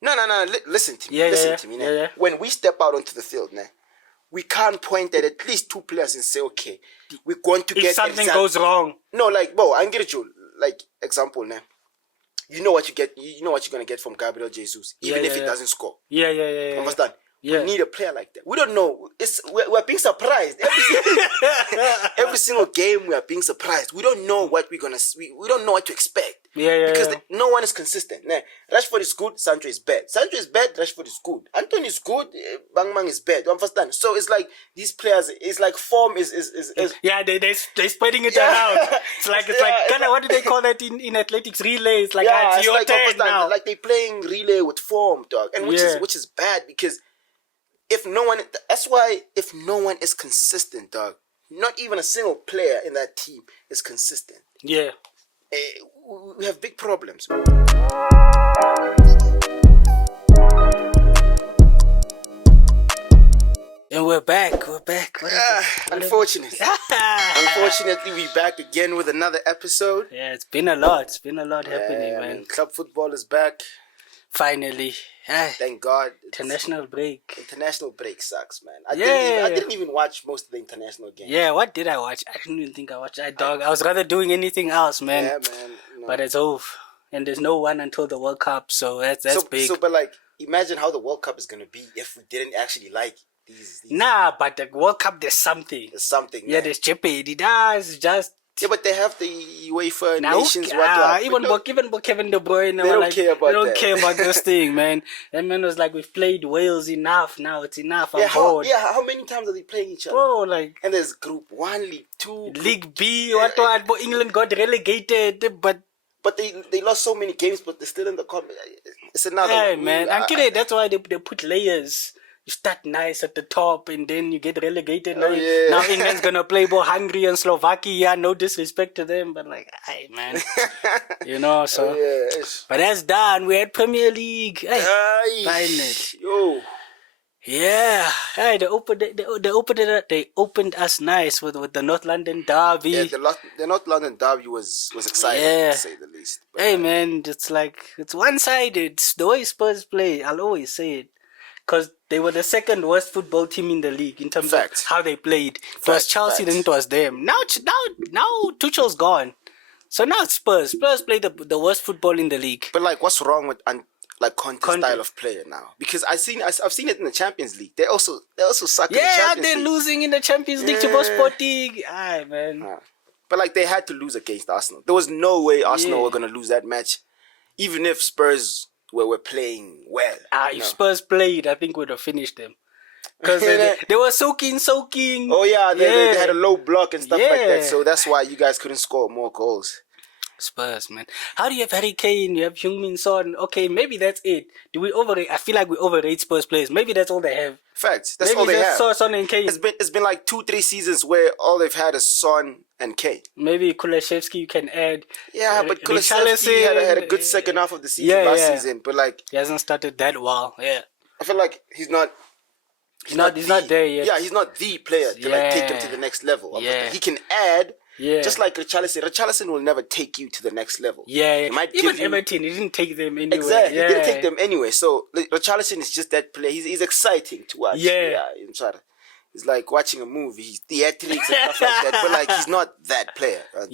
No. Listen to me. Yeah, listen yeah, to me. yeah, yeah. When we step out onto the field, we can't point at least 2 players and say, okay, we're going to If get something exact- goes wrong. No, like, bro, I get you. Like, example, you know what you get. You know what you're gonna get from Gabriel Jesus, even if he doesn't score. Yeah. Understand? Yeah. We need a player like that. We don't know. We're being surprised every single game. We are being surprised. We don't know what we're gonna. We don't know what to expect. Because no one is consistent. Rashford is good. Sancho is bad. Sancho is bad. Rashford is good. Anthony is good. Bangman is bad. You understand? So it's like these players. It's like form is. Yeah, they're spreading it around. It's like kind of, what do they call that in athletics? Relays. Like it's your turn now. Like they playing relay with form, dog, and which is bad because. That's why if no one is consistent, dog, not even a single player in that team is consistent. Yeah. We have big problems. And we're back. Unfortunately, we're back again with another episode. Yeah, it's been a lot happening, man. Club football is back. Finally. Thank God. International break. International break sucks, man. I didn't even watch most of the international games. Yeah, what did I watch? I didn't even think I watched that, dog. I was rather doing anything else, man. Yeah, man. No. But it's over. And there's no one until the World Cup, so that's big. So, but like, imagine how the World Cup is going to be if we didn't actually like these. Nah, but the World Cup, there's something. There's something. Yeah, there's jeopardy. It's just... Yeah, but they have the UEFA Nations. Even Kevin De Bruyne. They don't care about that. They don't care about this thing, man. That man was like, we've played Wales enough now. It's enough. I'm bored. How many times are they playing each other? Bro, like... And there's Group 1, League 2. League B. England got relegated, but they lost so many games, but they're still in the competition. It's another one. Hey, man. That's why they put layers. You start nice at the top and then you get relegated. Now England's going to play more Hungary and Slovakia. No disrespect to them, but like, hey, man. So. But that's done. We had Premier League. Hey, finally. Yo. Yeah. Hey, they opened us nice with the North London derby. Yeah, the North London derby was exciting, to say the least. But, hey, man, it's like, it's one-sided. It's the way Spurs play. I'll always say it. Because they were the second worst football team in the league in terms of how they played. It was Chelsea, then it was them. Now Tuchel's gone. So now it's Spurs. Spurs play the worst football in the league. But like, what's wrong with Conte's style of player now? Because I've seen it in the Champions League. They also suck in the Champions League. Yeah, they're losing in the Champions League to Sporting. Aye, man. But like, they had to lose against Arsenal. There was no way Arsenal were going to lose that match. Even if Spurs... where we're playing well. If Spurs played, I think we'd have finished them. Because they were soaking. Oh, yeah, they had a low block and stuff like that. So that's why you guys couldn't score more goals. Spurs, man. How do you have Harry Kane? You have Heung-min Son. Okay, maybe that's it. Do we overrate? I feel like we overrate Spurs players. Maybe that's all they have. Facts. That's all they have. Son and Kane. It's been like 2-3 seasons where all they've had is Son and Kane. Maybe Kulusevski you can add. Yeah, but Kulusevski had a good second half of the season last season. But like, he hasn't started that well. Yeah. I feel like he's not there yet. Yeah, he's not the player to like take him to the next level. Yeah. He can add. Yeah. Just like Richarlison. Richarlison will never take you to the next level. Yeah. He might even Everton, he didn't take them anyway. Exactly. He didn't take them anyway. So Richarlison is just that player. He's exciting to watch. Yeah. It's like watching a movie. He's theatrics and stuff like that. But like, he's not that player. I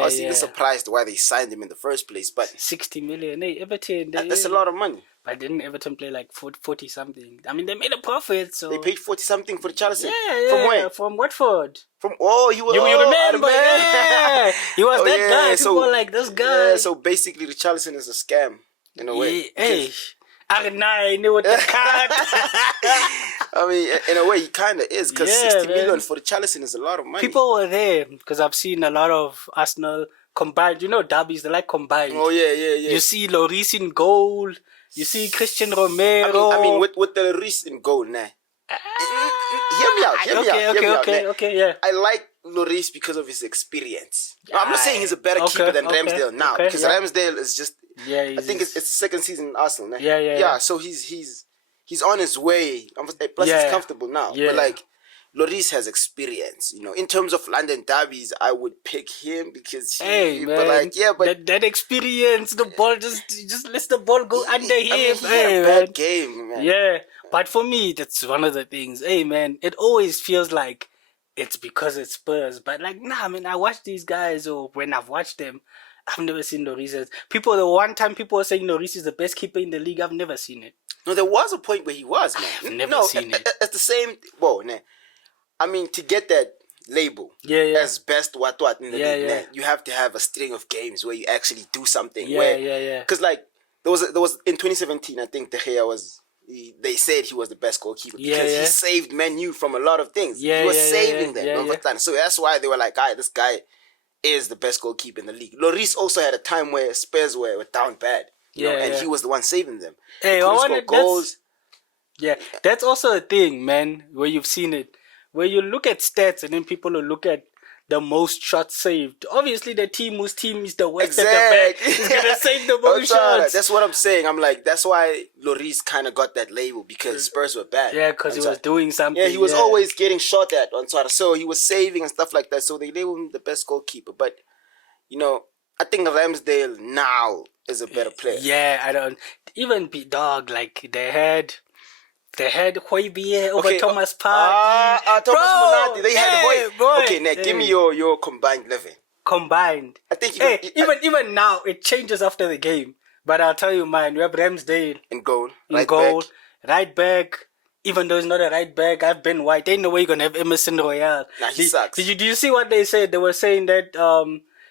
was even surprised why they signed him in the first place. But 60 million. Hey, Everton. That's a lot of money. But didn't Everton play like 40 something? I mean, they made a profit, so... They paid 40 something for Richarlison? Yeah. From where? From Watford. He was... You remember? Yeah. He was that guy. People were like, this guy. Yeah, so basically Richarlison is a scam, in a way. Hey. R9 with the card. I mean, in a way, he kind of is, because 60 million for Richarlison is a lot of money. People were there, because I've seen a lot of Arsenal combined. You know, derbies, they like combined. Oh, yeah. You see Lloris in goal. You see Christian Romero. I mean, with the Lloris in goal, nah. Hear me out. Okay, I like Lloris because of his experience. I'm not saying he's a better keeper than Ramsdale now, because Ramsdale is just... I think it's the second season in Arsenal. Nah? Yeah. So he's on his way. Plus, he's comfortable now. Yeah. But like, Lloris has experience, you know. In terms of London derbies, I would pick him because man, but that experience, the ball just lets the ball go under him. He had a bad game, man. Yeah, but for me, that's one of the things. Hey, man, it always feels like it's because it's Spurs, but like, nah, man, I watch these guys, or when I've watched them, I've never seen Lloris. The one time people were saying Lloris is the best keeper in the league, I've never seen it. No, there was a point where he was, man. I've never seen it. It's the same. Well, nah, I mean, to get that label as best what in the league, nah, you have to have a string of games where you actually do something. Because like there was in 2017, I think De Gea was. They said he was the best goalkeeper because he saved Man U from a lot of things. He was saving them. So that's why they were like, "All right, this guy is the best goalkeeper in the league." Lloris also had a time where Spurs were down bad, you know, and he was the one saving them. Hey, goals. That's also a thing, man, where you've seen it. Where you look at stats and then people will look at the most shots saved. Obviously, the team whose team is the worst at the back is going to save the most shots. That's what I'm saying. I'm like, that's why Lloris kind of got that label because Spurs were bad. Yeah, because he was doing something. Yeah, he was always getting shot at on Twitter. So he was saving and stuff like that. So they labeled him the best goalkeeper. But, you know, I think Ramsdale now is a better player. Yeah, I don't... Even Dog, like, they had Højbjerg over Thomas Partey. Thomas Munati. They had Højbjerg. Okay, now give me your combined 11. Combined. I think even now it changes after the game. But I'll tell you mine. We have Ramsdale in goal. Right back. Even though he's not a right back, I've Ben White. Ain't no way you're gonna have Emerson Royale. Nah, he sucks. Do you see what they said? They were saying that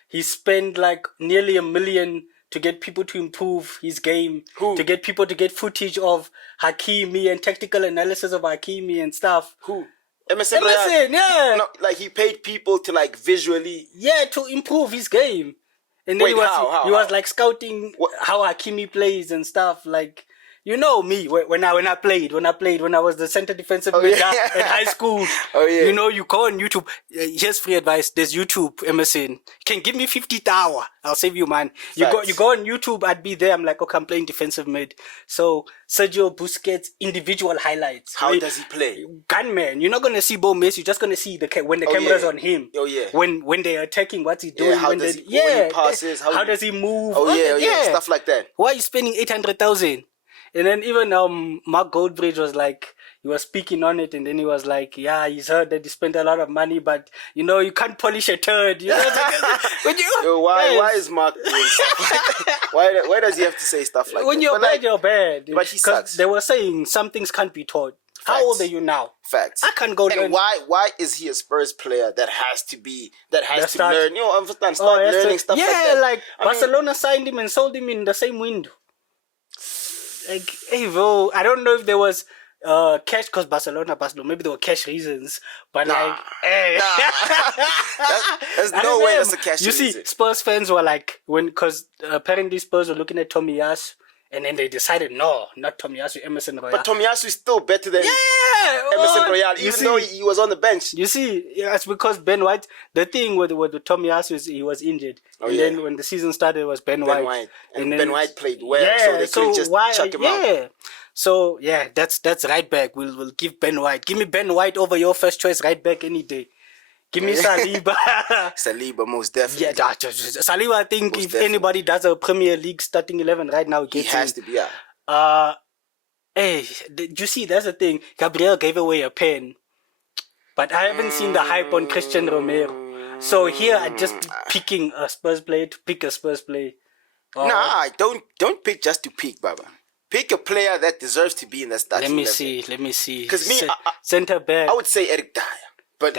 he spent like nearly $1 million to get people to improve his game. Who? To get people to get footage of Hakimi and tactical analysis of Hakimi and stuff. Who? Emerson, yeah. No, like he paid people to like visually... Yeah, to improve his game. And then he was like scouting how Hakimi plays and stuff. Like, you know me, when I was the center defensive mid at high school. You know, you go on YouTube. Here's free advice. There's YouTube, Emerson. You can give me 50 hour. I'll save you, man. You go on YouTube, I'd be there. I'm like, okay, I'm playing defensive mid. So Sergio Busquets individual highlights. How does he play? Gunman. You're not gonna see Bo Messi. You're just gonna see when the camera's on him. When they're attacking, what's he doing? When he passes, how does he move? Stuff like that. Why are you spending 800,000? And then even Mark Goldbridge was like, he was speaking on it, and then he was like, yeah, he's heard that he spent a lot of money, but, you know, you can't polish a turd. You know? Why is Mark doing stuff like that? Why does he have to say stuff like when that? You're bad, you're bad. But he sucks. They were saying some things can't be taught. Facts. How old are you now? Facts. I can't go. And why is he a Spurs player that has to learn? You know, learning stuff like that. Yeah, like Barcelona signed him and sold him in the same window. Like, hey, bro, I don't know if there was cash because Barcelona, maybe there were cash reasons, but there's no way that's a cash reason. You see, Spurs fans were like, because apparently Spurs were looking at Tomiyasu, and then they decided, no, not Tomiyasu, Emerson Royale. But Tomiyasu is still better than Emerson Royale, even though he was on the bench. You see, it's because Ben White, the thing with Tomiyasu is he was injured. Then when the season started, it was Ben White. And Ben White played well, so they couldn't just chuck him out. So, that's right back. We'll give Ben White. Give me Ben White over your first choice right back any day. Give me Saliba. Saliba, most definitely. Yeah, Saliba, I think most if definitely. Anybody does a Premier League starting 11 right now, he has to be, Hey, did you see, that's the thing. Gabriel gave away a pen. But I haven't seen the hype on Christian Romero. So here I'm just picking a Spurs player to pick a Spurs player. Don't pick just to pick, Baba. Pick a player that deserves to be in the starting 11. Let me see. Because center back. I would say Eric Dyer. But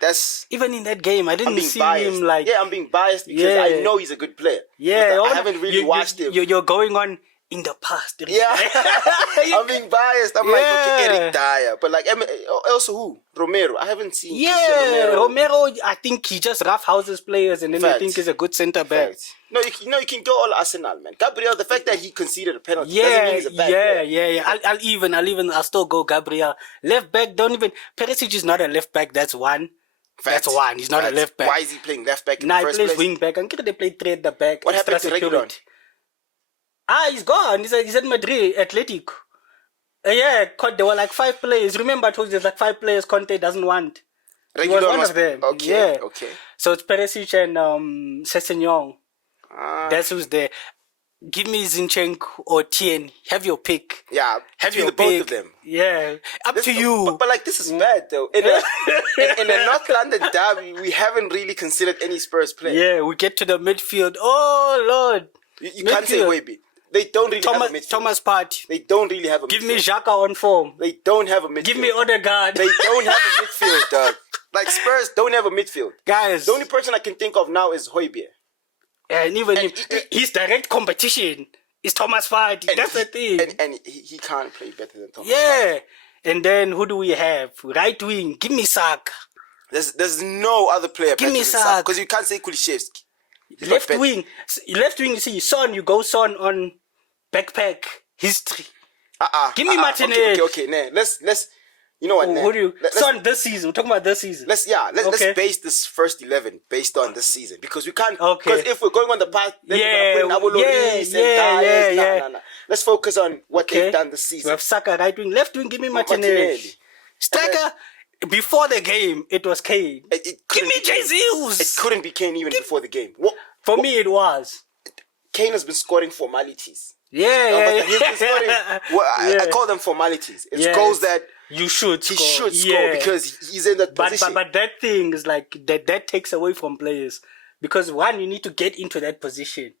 that's... Even in that game, I didn't see him like... Yeah, I'm being biased because I know he's a good player. Yeah. I haven't really watched him. You're going on in the past. Yeah. I'm being biased. I'm like, okay, Eric Dyer. But like, also who? Romero. I haven't seen Romero, I think he just roughhouses players and then I think he's a good centre back. No, you can go all Arsenal, man. Gabriel, the fact that he conceded a penalty doesn't mean he's a bad player. Yeah. I'll still go Gabriel. Left back, Perisic is not a left back, that's one. That's one. He's not a left back. Why is he playing left back in the first place? He plays wing back. I'm they play three at the back. What happened to Reguilon? He's gone. He's at Madrid, Atletico. There were like 5 players. Remember, I told you there's like 5 players Conte doesn't want. He was one of them. Okay. So it's Perisic and Sessegnon. That's who's there. Give me Zinchenko or Tien. Have your pick. Yeah, have your the both of them. Yeah, to you. But like this is bad though. In a North London derby, we haven't really considered any Spurs player. Yeah, we get to the midfield. Oh Lord, you can't say Hoiberg. They don't really have a midfield. Thomas Partey. They don't really have a midfield. Give me Xhaka on form. They don't have a midfield. Give me Odegaard. They don't have a midfield, dog. Like Spurs don't have a midfield. Guys, the only person I can think of now is Hoiberg. And even his direct competition is Thomas Partey. That's the thing. And he can't play better than Thomas Partey. Yeah. And then who do we have? Right wing. Give me Saka. There's no other player Give me Saka. Because you can't say Kulusevski. Left wing, you see, you go Son on backpack history. Give me Martinez. Okay. Nah, let's. You know what? Who do you? Son, this season. We're talking about this season. Let's base this first 11 based on this season because we can't. Okay. Because if we're going on the path, then we're gonna bring Nah. Let's focus on what they've done this season. We have Saka right wing, left wing. Give me Martinez. Striker. Before the game, it was Kane. Give me Jesus. It couldn't be Kane even before the game. For me, it was. Kane has been scoring formalities. Yeah. He's been scoring. I call them formalities. It's goals that he should score because he's in that position. But that thing is like that takes away from players because one, you need to get into that position.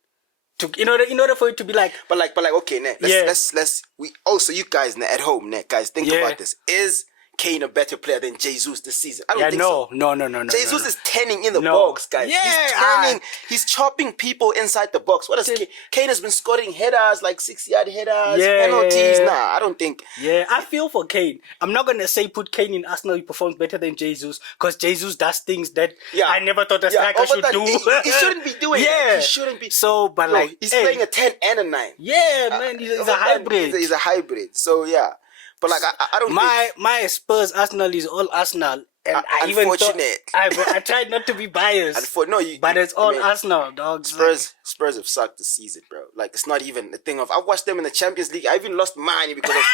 In order for it to be like. But okay, let's we also you guys at home, guys, think about this. Is Kane a better player than Jesus this season? I don't think so. No. Jesus is turning in the box, guys. Yeah, he's turning. He's chopping people inside the box. What is Kane has been scoring headers, like 6-yard headers, penalties. Nah, I don't think. Yeah, I feel for Kane. I'm not gonna say put Kane in Arsenal. He performs better than Jesus because Jesus does things that I never thought a striker should do. He shouldn't be doing. He shouldn't be. So, but he's playing a 10 and a 9. Yeah, man, he's a hybrid. He's a hybrid. So yeah. But I don't think... My Spurs Arsenal is all Arsenal. And I even thought... I tried not to be biased. But it's all Arsenal, dog. Spurs have sucked this season, bro. Like, it's not even a thing of... I watched them in the Champions League. I even lost money because of...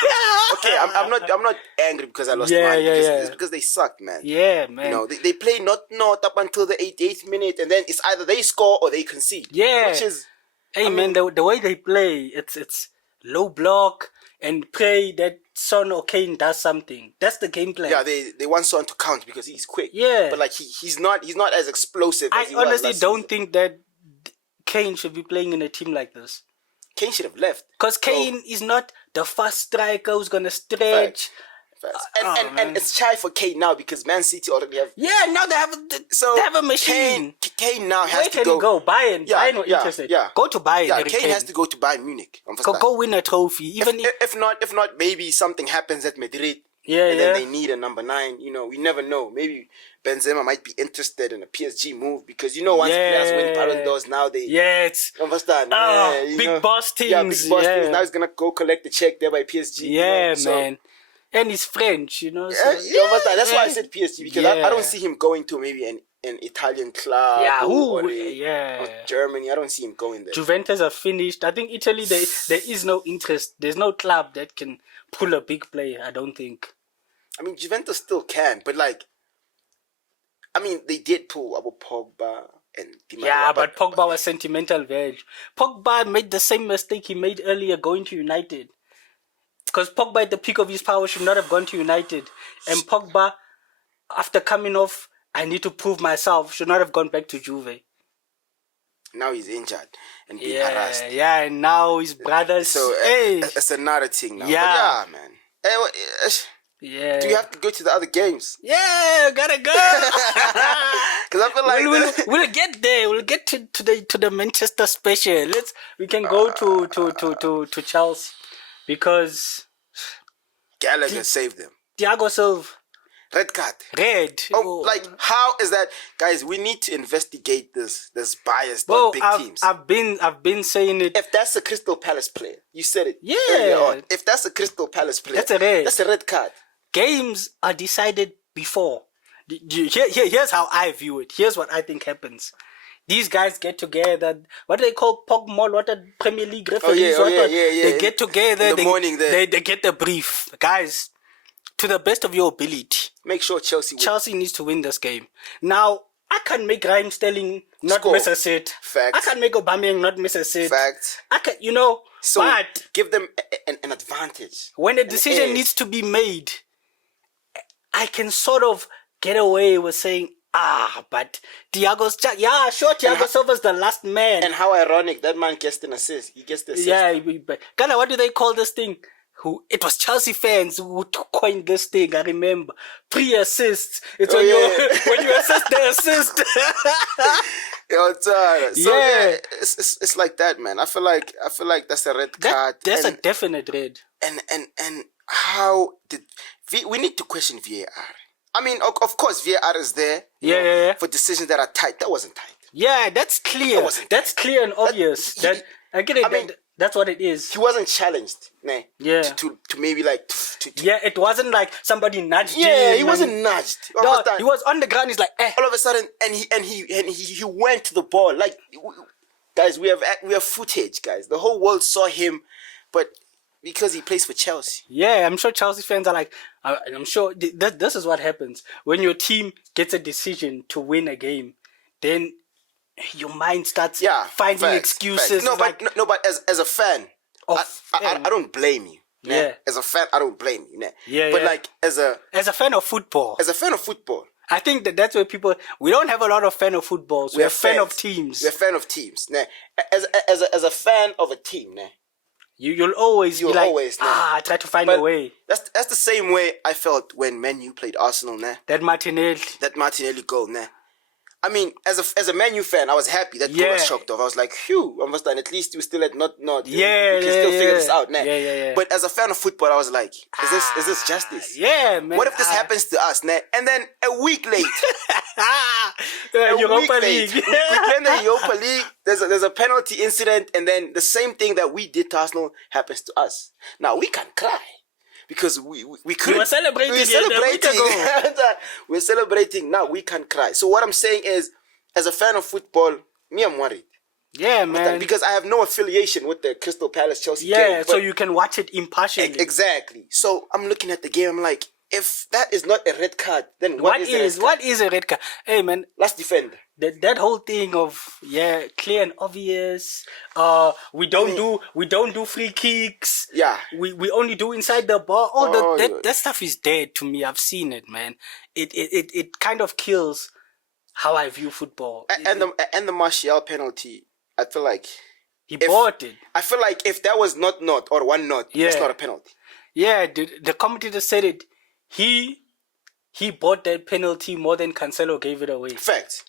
Okay, I'm not angry because I lost money. It's because they sucked, man. Yeah, man. You know, they play not up until the 88th minute. And then it's either they score or they concede. Yeah. Which is... Hey, man, the way they play, it's low block and pray that Son or Kane does something. That's the game plan. Yeah, they want Son to count because he's quick. Yeah. But like he's not as explosive as he was honestly last don't season. think that Kane should be playing in a team like this. Kane should have left. Because Kane is not the fast striker who's gonna stretch. And it's shy for Kane now because Man City already have. Yeah, now they have a machine. Kane now has to go. Where can he go? Bayern. Bayern were interested. Yeah. Go to Bayern. Yeah, Kane has to go to Bayern Munich. Go win a trophy. Even if not, maybe something happens at Madrid. And then they need a number 9. You know, we never know. Maybe Benzema might be interested in a PSG move because once players win Ballon d'Ors now they understand. Big boss teams. Yeah, big boss teams. Now he's gonna go collect the check there by PSG. Yeah, man. And he's French, So, that's why I said PSG because I don't see him going to maybe an Italian club or Germany. I don't see him going there. Juventus are finished. I think Italy, there is no interest. There's no club that can pull a big player, I don't think. I mean, Juventus still can, but they did pull about Pogba and Di Maria. Yeah, but Pogba was sentimental veg. Pogba made the same mistake he made earlier going to United. Because Pogba at the peak of his power should not have gone to United. And Pogba, after coming off, I need to prove myself, should not have gone back to Juve. Now he's injured and being harassed. Yeah, and now his brothers... So it's another thing now. Yeah. But man. Yeah. Do you have to go to the other games? Yeah, gotta go. Because I feel like we'll get there. We'll get to the Manchester special. We can go to Chelsea. Because Gallagher saved them. Thiago Silva. Red card. Red. How is that, guys? We need to investigate this bias on big teams. I've been saying it. If that's a Crystal Palace player, you said it. Yeah. Earlier on. If that's a Crystal Palace player, that's a red card. Games are decided before. Here's how I view it. Here's what I think happens. These guys get together. What do they call Pog Mall? What are Premier League referees? Yeah. They get together. In the morning there. They get the brief. Guys, to the best of your ability, make sure Chelsea win. Chelsea needs to win this game. Now, I can make Raheem Sterling not miss a set. Fact. I can make Aubameyang not miss a set. Fact. I can, so but give them an advantage. When a decision needs to be made, I can sort of get away with saying, but Thiago Silva's the last man. And how ironic, that man gets an assist. He gets the assist. Yeah, but Ghana, what do they call this thing? It was Chelsea fans who coined this thing, I remember. Pre-assists. It's when you assist the assist. It's like that, man. I feel like that's a red card. That's a definite red. And how did we need to question VAR? I mean, of course, VAR is there. For decisions that are tight. That wasn't tight. Yeah, that's clear. That's clear and obvious. I get it. That's what it is. He wasn't challenged, to maybe like to yeah, it wasn't like somebody nudged him. Yeah, he wasn't nudged. No, he was on the ground. He's like, all of a sudden, and he went to the ball. Like, guys, we have footage, guys. The whole world saw him, but because he plays for Chelsea. Yeah, I'm sure Chelsea fans are like, I'm sure this is what happens when your team gets a decision to win a game, then your mind starts finding excuses. No, but as a fan, I don't blame you. Yeah. As a fan, I don't blame you. But like as a fan of football. I think that's where we don't have a lot of fan of football. So we're fan of teams. We're fan of teams. As a fan of a team, You'll always be like, try to find a way. That's the same way I felt when Man U played Arsenal, That Martinelli goal, I mean, as a Man U fan, I was happy that goal was chalked off. I was like, phew, almost done. At least we still had not. You can still figure this out, But as a fan of football, I was like, is this justice? Yeah, man. What if this happens to us, And then a week late, Europa League. we play in the Europa League. There's a penalty incident, and then the same thing that we did to Arsenal happens to us. Now we can't cry. Because we couldn't. We were celebrating. We're celebrating now. We can't cry. So what I'm saying is, as a fan of football, I'm worried. Yeah, man. Because I have no affiliation with the Crystal Palace Chelsea game. Yeah, so you can watch it impartially. Exactly. So I'm looking at the game. I'm like, if that is not a red card, then what is a red card? Hey, man. Let's defend. That whole thing of clear and obvious. We don't do free kicks. Yeah. We only do inside the ball. That stuff is dead to me. I've seen it, man. It kind of kills how I view football. And the Martial penalty, I feel like he bought it. I feel like if that was not or one not, that's not a penalty. Yeah, the commentator said it. He bought that penalty more than Cancelo gave it away. Facts.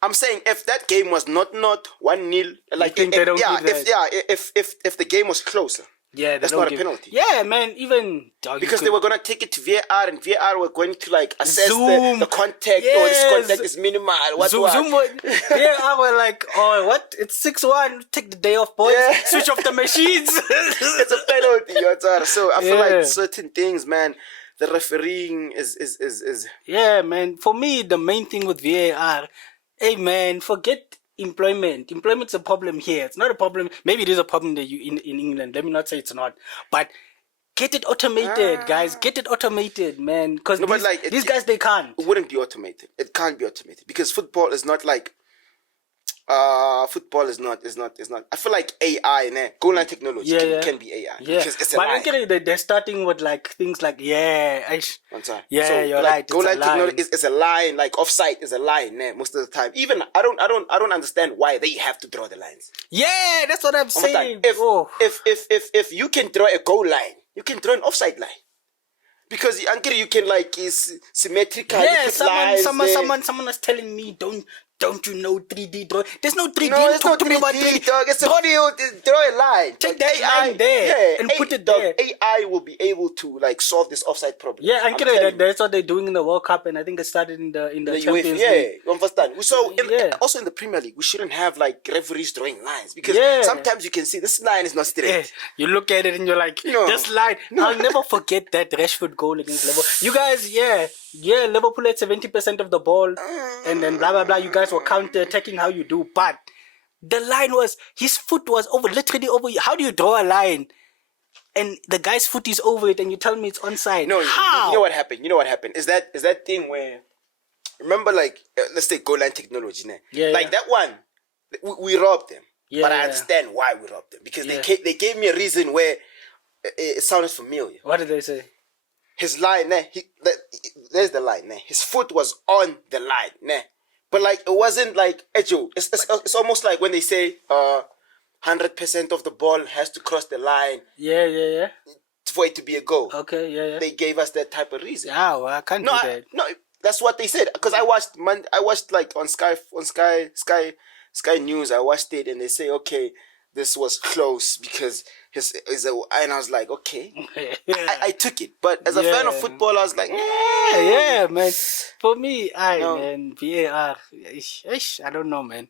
I'm saying if that game was not 1-0, like if the game was closer, that's not a penalty. Yeah, man. Even because they were gonna take it to VAR, and VAR were going to like assess the contact or this contact is minimal. VAR were like, what? It's 6-1. Take the day off, boys. Switch off the machines. It's a penalty. So I feel like certain things, man. The refereeing is yeah, man. For me, the main thing with VAR, hey man, forget employment. Employment's a problem here. It's not a problem. Maybe it is a problem that in England. Let me not say it's not. But get it automated, guys. Get it automated, man. Because these guys, they can't. It wouldn't be automated. It can't be automated because football is not like. Football is not. I feel like AI, goal line technology can be AI. Because it's a line. But they're starting with like things like you're right. Goal line technology is a line. Like offside is a line. Most of the time, even I don't understand why they have to draw the lines. Yeah, that's what I'm saying. If you can draw a goal line, you can draw an offside line. Because you can like is symmetrical. Yeah, someone was telling me don't you know 3D drawing? There's no 3D. No, there's no 3D, dog. It's draw a line. Take that line there and put it there. AI will be able to like solve this offside problem. Yeah, that's what they're doing in the World Cup, and I think it started in the Champions League. Yeah, you understand. So also in the Premier League, we shouldn't have like referees drawing lines because sometimes you can see this line is not straight. You look at it and you're like, this line. I'll never forget that Rashford goal against Liverpool. You guys, Yeah, Liverpool had 70% of the ball, and then blah blah blah. You guys were counter-attacking how you do, but the line was his foot was literally over. How do you draw a line, and the guy's foot is over it, and you tell me it's onside? No, how? You know what happened? You know what happened? Is that thing where, remember, like let's say goal line technology, né? Yeah, like that one, we robbed them. Yeah, but I understand why we robbed them because they gave me a reason where it sounded familiar. What did they say? His line, there's the line, his foot was on the line, but like it wasn't like Ejo. It's almost like when they say 100% of the ball has to cross the line. Yeah. For it to be a goal. Okay, yeah. They gave us that type of reason. Yeah, well, I can't do that. No, that's what they said because I watched like on Sky News. I watched it and they say, okay, this was close because and I was like, okay, I took it. But as a fan of football, I was like, yeah, man. For me, man, VAR, I don't know, man.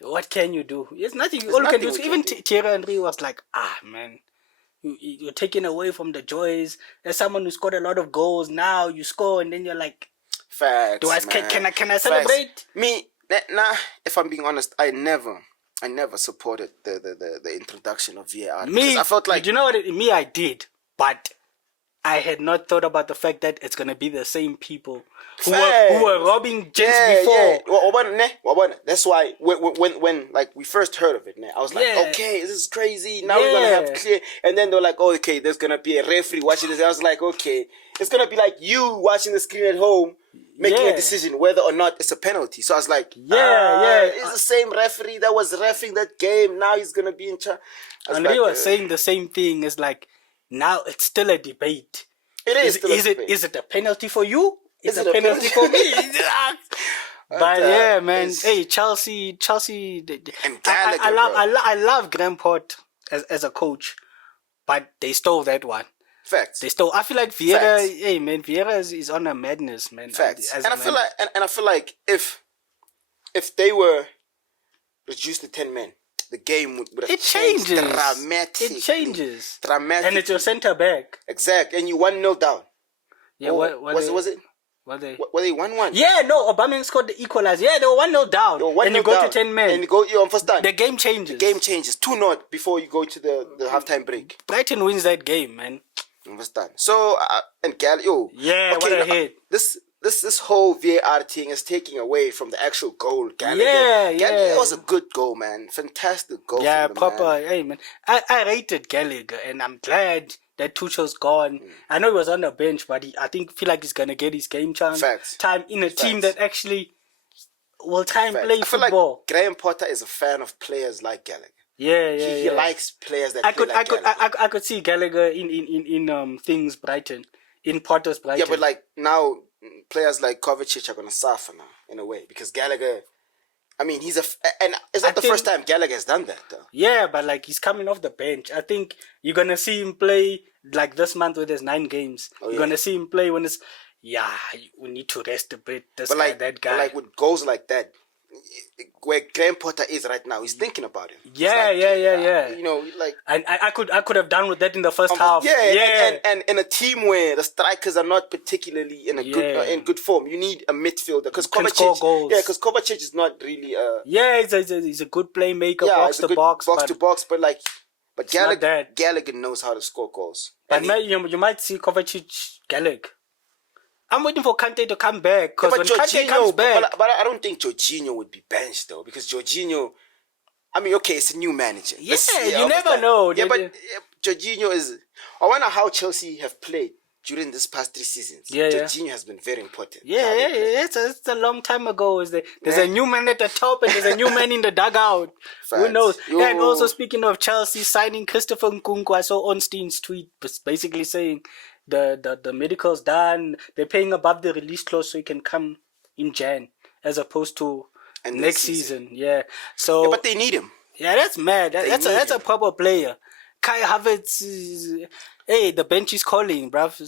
What can you do? There's nothing. All you can do. Even Thierry Henry was like, man, you're taken away from the joys. There's someone who scored a lot of goals. Now you score and then you're like, facts. Can I celebrate? Facts. Me, nah. If I'm being honest, I never supported the introduction of VAR. Me, I felt like, you know what? I did, but I had not thought about the fact that it's gonna be the same people who were robbing gents before. Yeah. That's why when like we first heard of it, I was like, okay, this is crazy. Now we're gonna have clear. And then they're like, oh, okay, there's gonna be a referee watching this. I was like, okay, it's gonna be like you watching the screen at home, making a decision whether or not it's a penalty. So I was like, it's the same referee that was reffing that game. Now he's gonna be in charge. And they were saying the same thing. It's like now it's still a debate. It is. Is it a penalty for you? Is it a penalty for me? But yeah, man. Hey, Chelsea. And I love Graham Potter as a coach, but they stole that one. Facts. They stole. I feel like Vieira. Hey, man, Vieira is on a madness, man. Facts. And I feel like if they were reduced to 10 men, the game would have changed dramatically. It changes. Dramatically. And it's your centre back. Exactly. And you 1-0 down. Yeah, was it? Were they 1-1? Yeah, no, Aubameyang scored the equalizer. Yeah, they were 1-0 down. And you go to 10 men. And you go on first time. The game changes. 2-0 before you go to the halftime break. Brighton wins that game, man. Understand. So, and Gallagher. Yeah, okay, what a hit. This whole VAR thing is taking away from the actual goal. Gallagher. Yeah. It was a good goal, man. Fantastic goal. Yeah, from the proper. Man. Hey, man. I rated Gallagher, and I'm glad that Tuchel's gone. I know he was on the bench, but I feel like he's gonna get his game chance. Time in a team that actually will try and play football. I feel like Graham Potter is a fan of players like Gallagher. Yeah. He likes players that play like Gallagher. I could see Gallagher in things Brighton, in Potter's Brighton. Yeah, but like now players like Kovacic are gonna suffer now in a way because Gallagher. I mean, and it's not the first time Gallagher has done that, though. Yeah, but like he's coming off the bench. I think you're gonna see him play like this month where there's 9 games. You're gonna see him play when it's we need to rest a bit. That guy. But like with goals like that, where Graham Potter is right now, he's thinking about him. Yeah. You know, like I could have done with that in the first half. And in a team where the strikers are not particularly in in good form, you need a midfielder because Kovacic. Yeah, because Kovacic is not really he's a good playmaker, box to box, but Gallagher knows how to score goals. But you might see Kovacic Gallagher. I'm waiting for Kante to come back because when Kante comes back... But I don't think Jorginho would be benched though because Jorginho... I mean, okay, it's a new manager. Yeah, you never know. Yeah, but Jorginho is... I wonder how Chelsea have played during these past 3 seasons. Jorginho has been very important. It's a long time ago. There's a new man at the top and there's a new man in the dugout. Who knows? And also speaking of Chelsea signing Christopher Nkunku, I saw Ornstein's tweet basically saying... The medical's done. They're paying above the release clause so he can come in Jan as opposed to next season. Yeah. So. But they need him. Yeah, that's mad. That's a proper player. Kai Havertz. Hey, the bench is calling, bruv.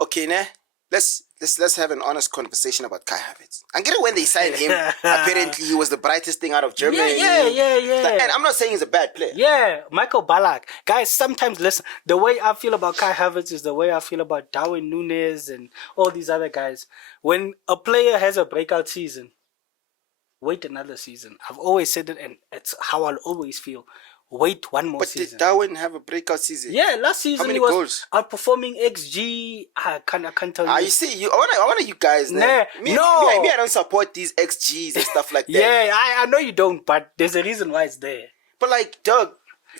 Okay, nah. let's have an honest conversation about Kai Havertz. And get it when they signed him. Apparently, he was the brightest thing out of Germany. Yeah. And I'm not saying he's a bad player. Yeah, Michael Ballack. Guys, sometimes listen. The way I feel about Kai Havertz is the way I feel about Darwin Núñez and all these other guys. When a player has a breakout season, wait another season. I've always said it, and it's how I'll always feel. Wait one more season. But did Darwin have a breakout season? Yeah, last season How many he was goals? outperforming XG. I can't tell you. You see, I want you guys. Nah, me, I don't support these XGs and stuff like that. Yeah, I know you don't, but there's a reason why it's there. But like, Doug,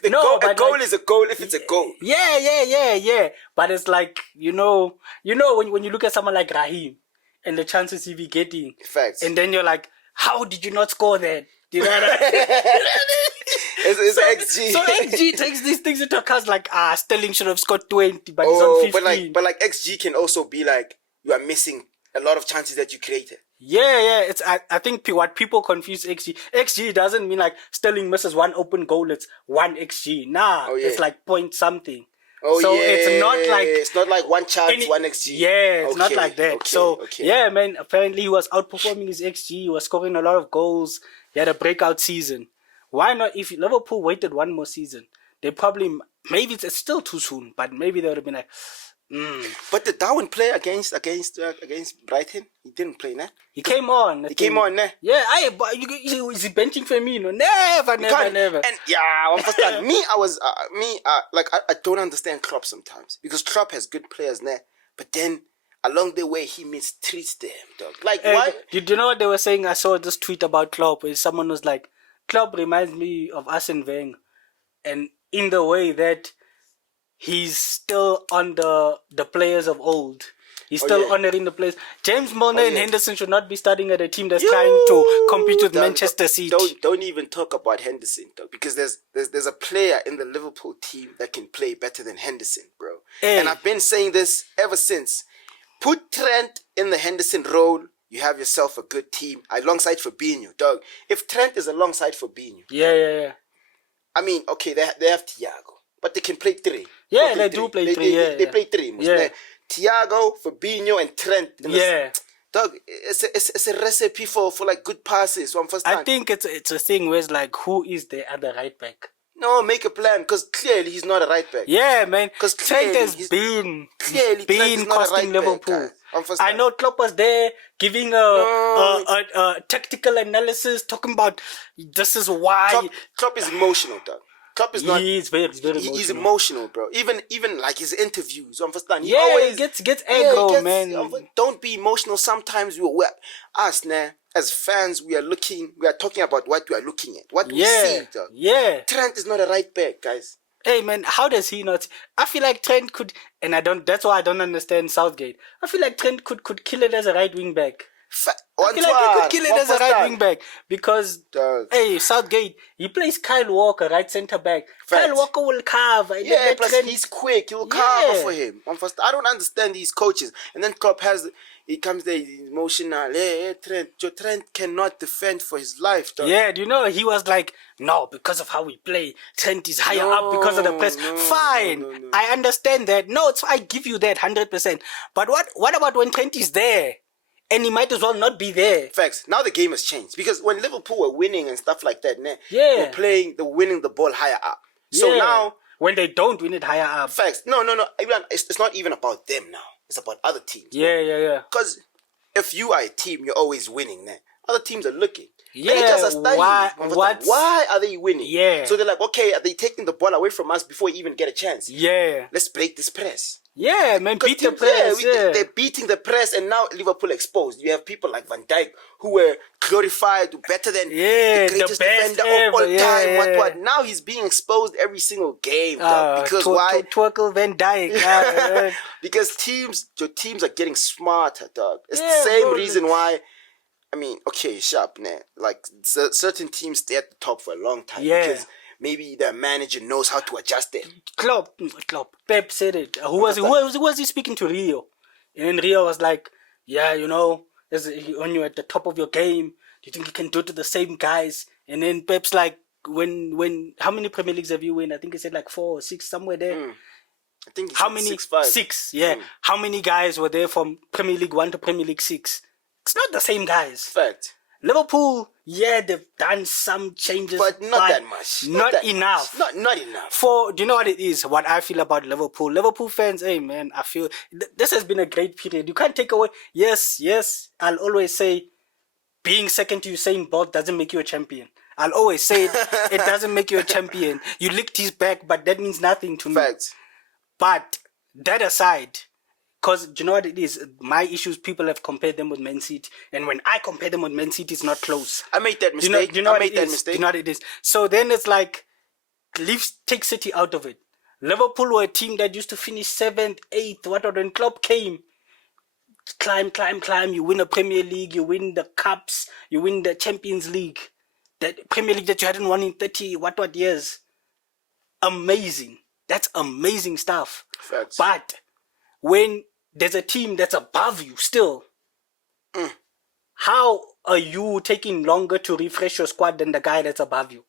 a goal is a goal if it's a goal. Yeah. But it's like, you know when you look at someone like Raheem and the chances he be getting. Facts. And then you're like, how did you not score that? You know what I mean? It's XG. So XG takes these things into account, like Sterling should have scored 20, but he's on 15. But like XG can also be like you are missing a lot of chances that you created. Yeah. It's I think what people confuse XG. XG doesn't mean Sterling misses one open goal. It's 1 XG. Nah, it's like point something. It's not like one chance, 1 XG. Yeah, it's not like that. Yeah, man. Apparently, he was outperforming his XG. He was scoring a lot of goals. He had a breakout season. Why not? If Liverpool waited one more season, they probably maybe it's still too soon, but maybe they would have been like. But did Darwin play against Brighton? He didn't play, nah? He came on. He came on, nah? Yeah, is he benching Firmino? Never. And I don't understand Klopp sometimes because Klopp has good players, nah? But then along the way he mistreats them, dog. Like why? Did you know what they were saying? I saw this tweet about Klopp where someone was like, Klopp reminds me of Arsene Wenger, and in the way that he's still on the players of old. He's still honoring the players. James Milner and Henderson should not be starting at a team that's trying to compete with Manchester City. Don't even talk about Henderson, though, because there's a player in the Liverpool team that can play better than Henderson, bro. And I've been saying this ever since. Put Trent in the Henderson role, you have yourself a good team alongside Fabinho, dog. If Trent is alongside Fabinho, yeah. I mean, okay, they have Thiago, but they can play three. Yeah, they do play three. They play three. Yeah. Thiago, Fabinho, and Trent. Yeah. Dog, it's a recipe for like good passes from first time. I think it's a thing where it's like, who is the other right back? No, make a plan, because clearly he's not a right back. Yeah, man. Because Trent has been costing Liverpool. I know Klopp was there giving a tactical analysis, talking about this is why. Klopp is emotional, dog. Klopp is not. He's very emotional. He's emotional, bro. Even like his interviews, understand? He always gets aggro, man. Don't be emotional. Sometimes we're us, as fans, we are talking about what we are looking at, what we see. Dog. Yeah. Trent is not a right back, guys. Hey man, how does he not? I feel like Trent could, and that's why I don't understand Southgate. I feel like Trent could kill it as a right wing back. I feel like he could kill it as a right wing back because Southgate, he plays Kyle Walker right centre back. Kyle Walker will cover. Yeah, plus he's quick. He will cover for him. I don't understand these coaches. And then Klopp he comes there, he's emotional. Trent cannot defend for his life. Dog. Yeah, do you know he was like, no, because of how we play, Trent is higher up because of the press. Fine, I understand that. No, I give you that 100%. But what about when Trent is there? And he might as well not be there. Facts. Now the game has changed. Because when Liverpool were winning and stuff like that, they're winning the ball higher up. So now... when they don't win it higher up. Facts. No. It's not even about them now. It's about other teams. Yeah. Because if you are a team, you're always winning. Other teams are looking. Yeah, why are they winning? Yeah. So they're like, okay, are they taking the ball away from us before we even get a chance? Yeah. Let's break this press. Yeah, man, beat the press. They're beating the press, and now Liverpool exposed. You have people like Van Dijk who were glorified, better than the greatest defender of all time. What? Now he's being exposed every single game. Because why? Twerkle Van Dijk. Because your teams are getting smarter, dog. It's the same reason why. I mean, okay, sharp, like certain teams stay at the top for a long time because maybe their manager knows how to adjust it. Klopp, Pep said it. Who was he speaking to? Rio, and then Rio was like, "Yeah, when you're at the top of your game, do you think you can do it to the same guys?" And then Pep's like, "When how many Premier Leagues have you won?" I think he said like 4 or 6, somewhere there. I think how many? 6'5". 6, yeah. How many guys were there from Premier League 1 to Premier League 6? It's not the same guys. Fact. Liverpool, yeah, they've done some changes, but not that much. Not enough. Not enough. Do you know what it is? What I feel about Liverpool. Liverpool fans, hey man, I feel this has been a great period. You can't take away. Yes, I'll always say, being second to Usain Bolt doesn't make you a champion. I'll always say it. It doesn't make you a champion. You licked his back, but that means nothing to me. Fact. But that aside, because do you know what it is? My issues, people have compared them with Man City. And when I compare them with Man City, it's not close. I made that mistake. Do you know what it is? Do you know what it is? So then it's like, take City out of it. Liverpool were a team that used to finish 7th, 8th, when Klopp came. Climb. You win a Premier League, you win the Cups, you win the Champions League. That Premier League that you hadn't won in 30 years. Amazing. That's amazing stuff. Facts. But when there's a team that's above you still, how are you taking longer to refresh your squad than the guy that's above you?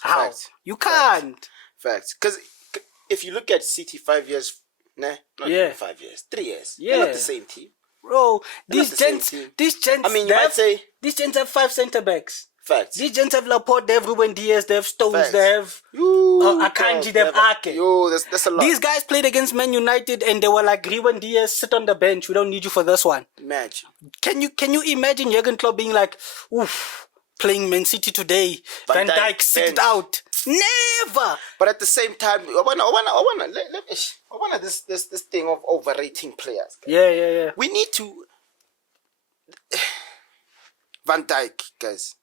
How? Facts. You can't. Facts. Because if you look at City 5 years, not even 5 years, 3 years, they're not the same team. Bro, these gents, I mean, you might say these gents have 5 centre backs. Facts. These gents have Laporte, they have Ruben Diaz, they have Stones, Facts. they have Akanji, they have Ake. That's a lot. These guys played against Man United and they were like, Ruben Diaz, sit on the bench. We don't need you for this one. Imagine. Can you imagine Jurgen Klopp being like, oof, playing Man City today, Van Dijk sit it out? Never. But at the same time, I wanna this thing of overrating players. Guys. Yeah. We need to Van Dijk, guys.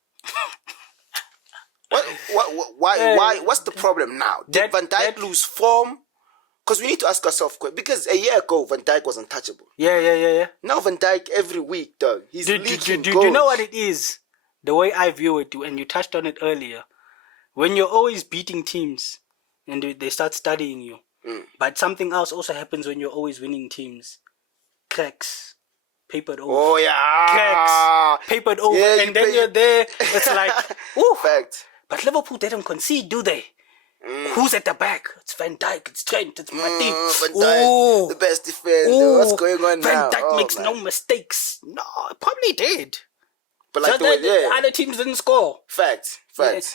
Why? What's the problem now? Did Van Dijk lose form? Because we need to ask ourselves, because a year ago Van Dijk was untouchable. Yeah. Now Van Dijk every week, dog, he's leaking Do goals. you know what it is? The way I view it, and you touched on it earlier, when you're always beating teams and they start studying you, but something else also happens when you're always winning teams. Cracks. Papered over. Oh yeah. Cracks. Papered over. Yeah, and then you're there. It's like, ooh. Fact. But Liverpool, they don't concede, do they? Who's at the back? It's Van Dijk, it's Trent, it's Matip. Van Dijk, the best defender. What's going on Van now? Van Dijk makes no mistakes. No, probably did. But like the other teams didn't score. Facts.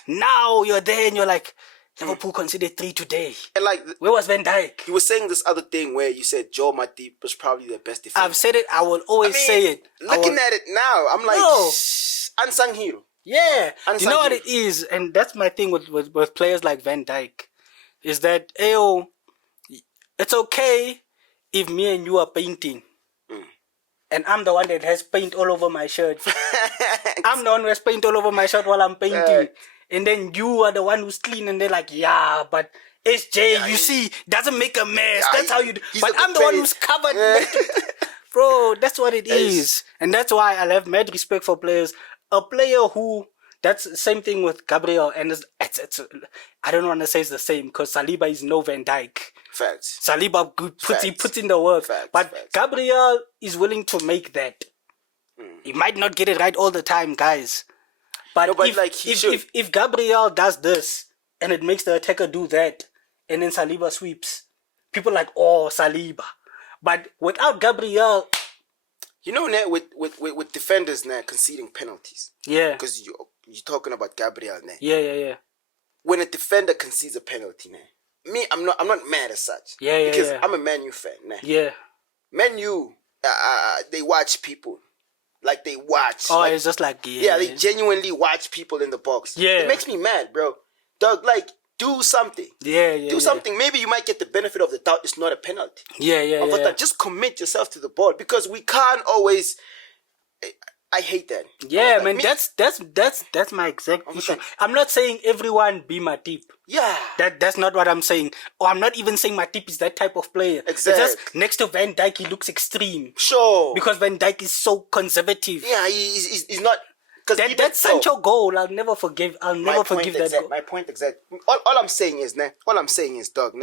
Now you're there and you're like, Liverpool conceded 3 today. And like, where was Van Dijk? You were saying this other thing where you said Joe Matip was probably the best defender. I've said it. I will always say it. Looking at it now, I'm like, unsung hero. Yeah. Unsung you know what it is? And that's my thing with players like Van Dijk. Is that, it's okay if me and you are painting. And I'm the one that has paint all over my shirt. I'm the one who has paint all over my shirt while I'm painting. And then you are the one who's clean, and they're like, yeah, but SJ, you see, doesn't make a mess. That's how you do. But I'm the one who's covered. Bro, that's what it is. And that's why I have mad respect for players. A player who, that's the same thing with Gabriel, and it's I don't want to say it's the same, because Saliba is no Van Dijk. Facts. Saliba puts in the work. But Gabriel is willing to make that. He might not get it right all the time, guys. But, if Gabriel does this and it makes the attacker do that, and then Saliba sweeps, people are like, oh, Saliba. But without Gabriel, you know, now with defenders now conceding penalties. Yeah. Because you're talking about Gabriel now. Yeah. When a defender concedes a penalty now, me, I'm not mad as such. Yeah. Because I'm a Man U fan now. Yeah. Man U, they watch people. Like they watch. Oh, it's just like they genuinely watch people in the box. Yeah, it makes me mad, bro. Dog, like do something. Do something. Maybe you might get the benefit of the doubt. It's not a penalty. Yeah. Just commit yourself to the ball, because we can't always. I hate that. Yeah, man. That's my exact issue. I'm not saying everyone be Matip. Yeah. That's not what I'm saying. Or I'm not even saying Matip is that type of player. Exactly. It's just next to Van Dijk, he looks extreme. Sure. Because Van Dijk is so conservative. Yeah, he's not. That Sancho goal, I'll never forgive. I'll never forgive that goal. My point exact. All I'm saying is, dog,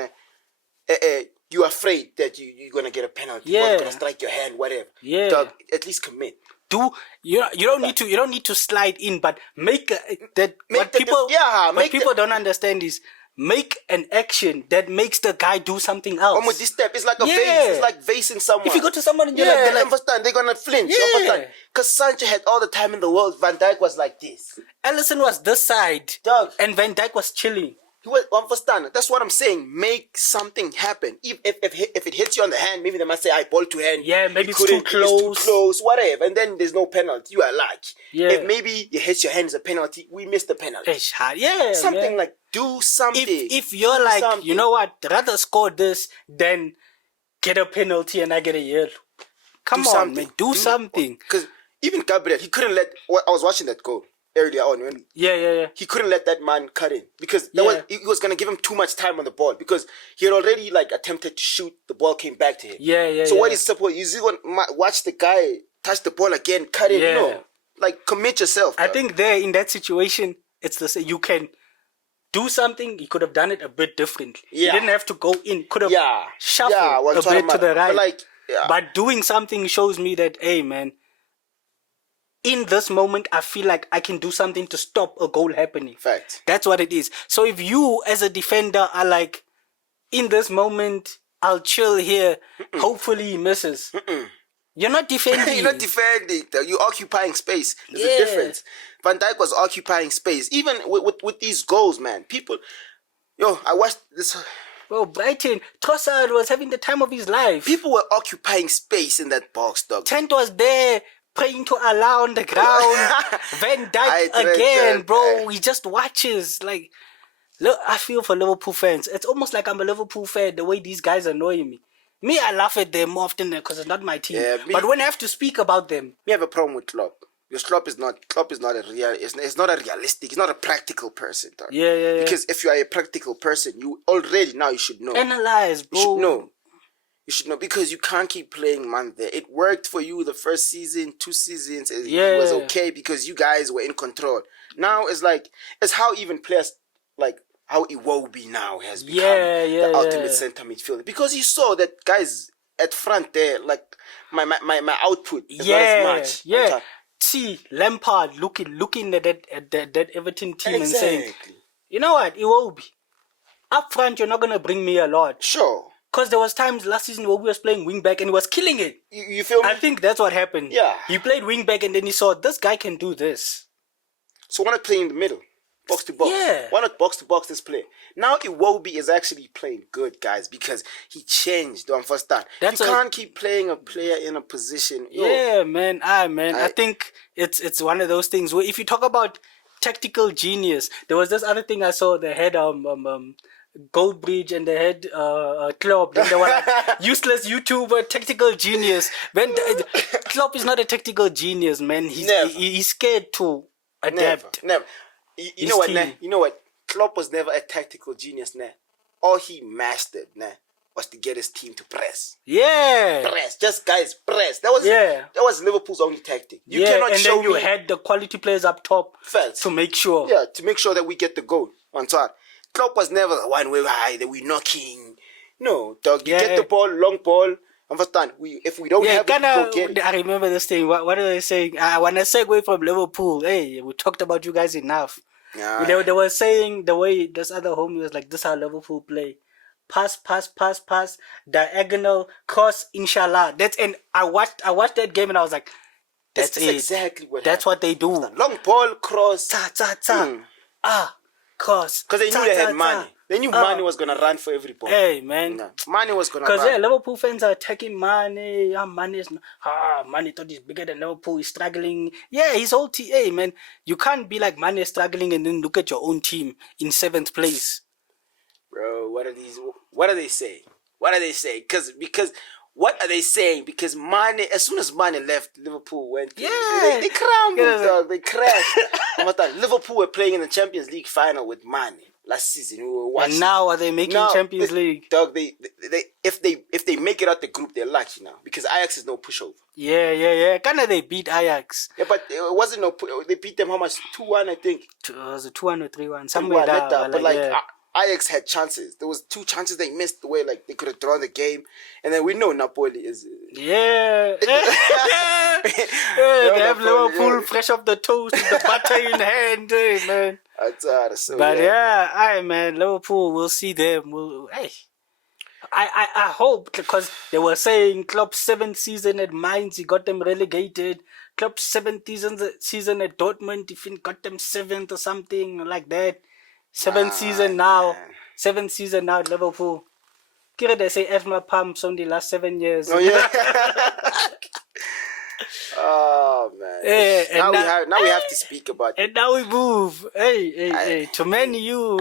you're afraid that you're gonna get a penalty. Yeah. Or you're gonna strike your hand, whatever. Yeah. Dog, at least commit. You don't need to slide in, but what people don't understand is make an action that makes the guy do something else. Almost this step. It's like a vase. It's like vasing someone. If you go to someone and you're like, understand, they're gonna flinch. You understand? Because Sancho had all the time in the world. Van Dijk was like this. Alisson was this side. Dog. And Van Dijk was chilling. He was understand. That's what I'm saying. Make something happen. If it hits you on the hand, maybe they might say, "I ball to hand." Yeah, maybe it's too close. It's too close, whatever. And then there's no penalty. You are lucky. Yeah. If maybe you hit your hand as a penalty, we missed the penalty. It's hard. Yeah, something like do something. If you're like, something. You know what, rather score this than get a penalty and I get a yellow. Come on, man, do something. Because even Gabriel, he couldn't let. I was watching that goal earlier on when he couldn't let that man cut in because he was gonna give him too much time on the ball because he had already like attempted to shoot, the ball came back to him. So what he's supposed to watch the guy touch the ball again, cut in, you know, like commit yourself. I think there in that situation it's the same. You can do something. He could have done it a bit differently. He didn't have to go in. Could have shuffled a bit to the right. But doing something shows me that, hey man, in this moment, I feel like I can do something to stop a goal happening. Fact. That's what it is. So if you, as a defender, are like, in this moment, I'll chill here. Hopefully he misses. You're not defending. You're not defending. You're occupying space. There's a difference. Van Dijk was occupying space. Even with these goals, man. People... Yo, I watched this... Bro, Brighton, Trossard was having the time of his life. People were occupying space in that box, dog. Trent was there. Praying to Allah on the ground. Van Dijk again, bro. He just watches. Like, look, I feel for Liverpool fans. It's almost like I'm a Liverpool fan the way these guys annoy me. Me, I laugh at them more often because it's not my team. Yeah, but when I have to speak about them, we have a problem with Klopp. Because Klopp is not a real. It's not a realistic. He's not a practical person. Dog. Yeah. Because if you are a practical person, you should know. Analyze, bro. You should know. You should know because you can't keep playing man there. It worked for you the first season, 2 seasons. It was okay because you guys were in control. Now it's like it's how even players like how Iwobi now has become the ultimate center midfielder because you saw that guys at front there like my output is not as much. Yeah. See Lampard looking at that Everton team and saying, you know what, Iwobi, up front you're not gonna bring me a lot. Sure. Because there was times last season where we was playing wing back and he was killing it. You feel me? I think that's what happened. Yeah. He played wing back and then he saw this guy can do this. So why not play in the middle? Box to box. Yeah. Why not box to box this play? Now Iwobi is actually playing good, guys, because he changed on first start. You can't keep playing a player in a position. Yeah, man. I think it's one of those things where if you talk about tactical genius, there was this other thing I saw, they had Goldbridge and they had Klopp. Then they were like, useless YouTuber, tactical genius. When Klopp is not a tactical genius, man. He's scared to adapt. Never. You know what, nah? You know what? Klopp was never a tactical genius, nah. All he mastered, nah, was to get his team to press. Yeah. Press. Just guys, press. That was Liverpool's only tactic. You cannot show me. And then you had the quality players up top to make sure. Yeah, to make sure that we get the goal on top. Klopp was never the one where we're knocking. No, dog. You get the ball, long ball. Understand? If we don't have it, go get it. I remember this thing. What are they saying? When I segue from Liverpool, hey, we talked about you guys enough. Yeah. They were saying the way this other homie was like, this is how Liverpool play. Pass, diagonal, cross, inshallah. And I watched that game and I was like, that's exactly what That's what they do. Long ball, cross. Cross. Because they knew they had money. They knew Mane was going to run for every ball. Hey, man. Mane was going to run. Because Liverpool fans are attacking Mane. Mane thought he's bigger than Liverpool. He's struggling. Yeah, his whole team. Hey, man. You can't be like Mane struggling and then look at your own team in 7th place. Bro, what are they saying? Because what are they saying? Because Mane, as soon as Mane left, Liverpool went. They crumbled, dog. They crashed. Liverpool were playing in the Champions League final with Mane last season. We were watching. And now are they making Champions League? Dog, if they make it out the group, they're lucky now because Ajax is no pushover. Yeah. Kinda they beat Ajax. Yeah, but it wasn't they beat them how much? 2-1, I think. Was it 2-1 or 3-1? Somewhere there. But Ajax had chances. There was 2 chances they missed the way like they could have drawn the game, and then we know Napoli is. Yeah. They have Liverpool fresh off the toast with the butter in hand, man. But man, Liverpool, we'll see them. I hope, because they were saying Klopp's 7th season at Mainz, he got them relegated. Klopp's 7th season at Dortmund, he got them 7th or something like that. 7th season now. 7th season now at Liverpool. Kira, they say asthma pumps on the last 7 years. Oh yeah. Oh man. Yeah, now we have to speak about. And now we move. Hey. To Man U.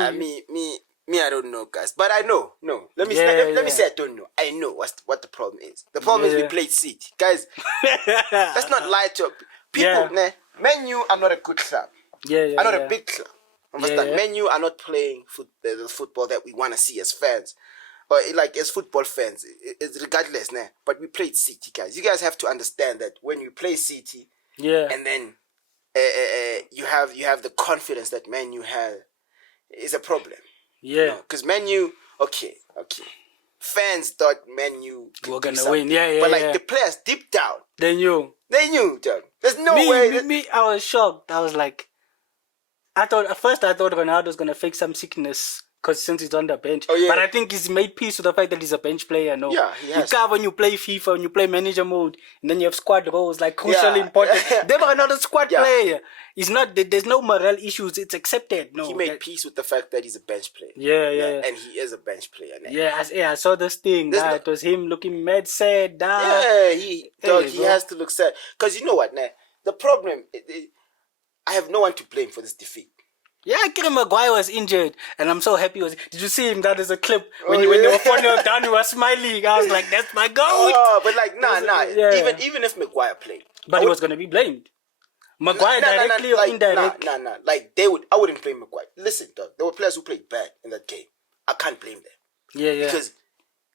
Me, I don't know, guys. But I know. No, let me say I don't know. I know what the problem is. The problem is we played City, guys. Let's not lie to people. Nah, Man U are not a good club. I'm not a big club. Understand? Man U are not playing the football that we want to see as fans, or like as football fans. It's regardless, nah. But we played City, guys. You guys have to understand that when you play City, and then you have the confidence that Man U has, is a problem. Yeah, because Man U, okay. Fans thought Man U were gonna win. But like the players deep down, they knew. John. There's no way. I was shocked. I was like, at first I thought Ronaldo was gonna fake some sickness because since he's on the bench. But I think he's made peace with the fact that he's a bench player. No, he has. You can't when you play FIFA, when you play manager mode, and then you have squad roles like crucially important. They were not a squad player. It's not. There's no moral issues. It's accepted. No, he made peace with the fact that he's a bench player. Yeah. And he is a bench player. I saw this thing. It was him looking mad sad. He has to look sad because you know what? The problem. I have no one to blame for this defeat. Yeah, Kieran Maguire was injured, and I'm so happy. Did you see him? That is a clip when they were 4-0 down, he was smiling. I was like, "That's my goal." Oh, but like, nah. Even if Maguire played, but he was gonna be blamed. Maguire directly or indirectly? Nah. Like I wouldn't blame Maguire. Listen, dog. There were players who played bad in that game. I can't blame them. Yeah. Because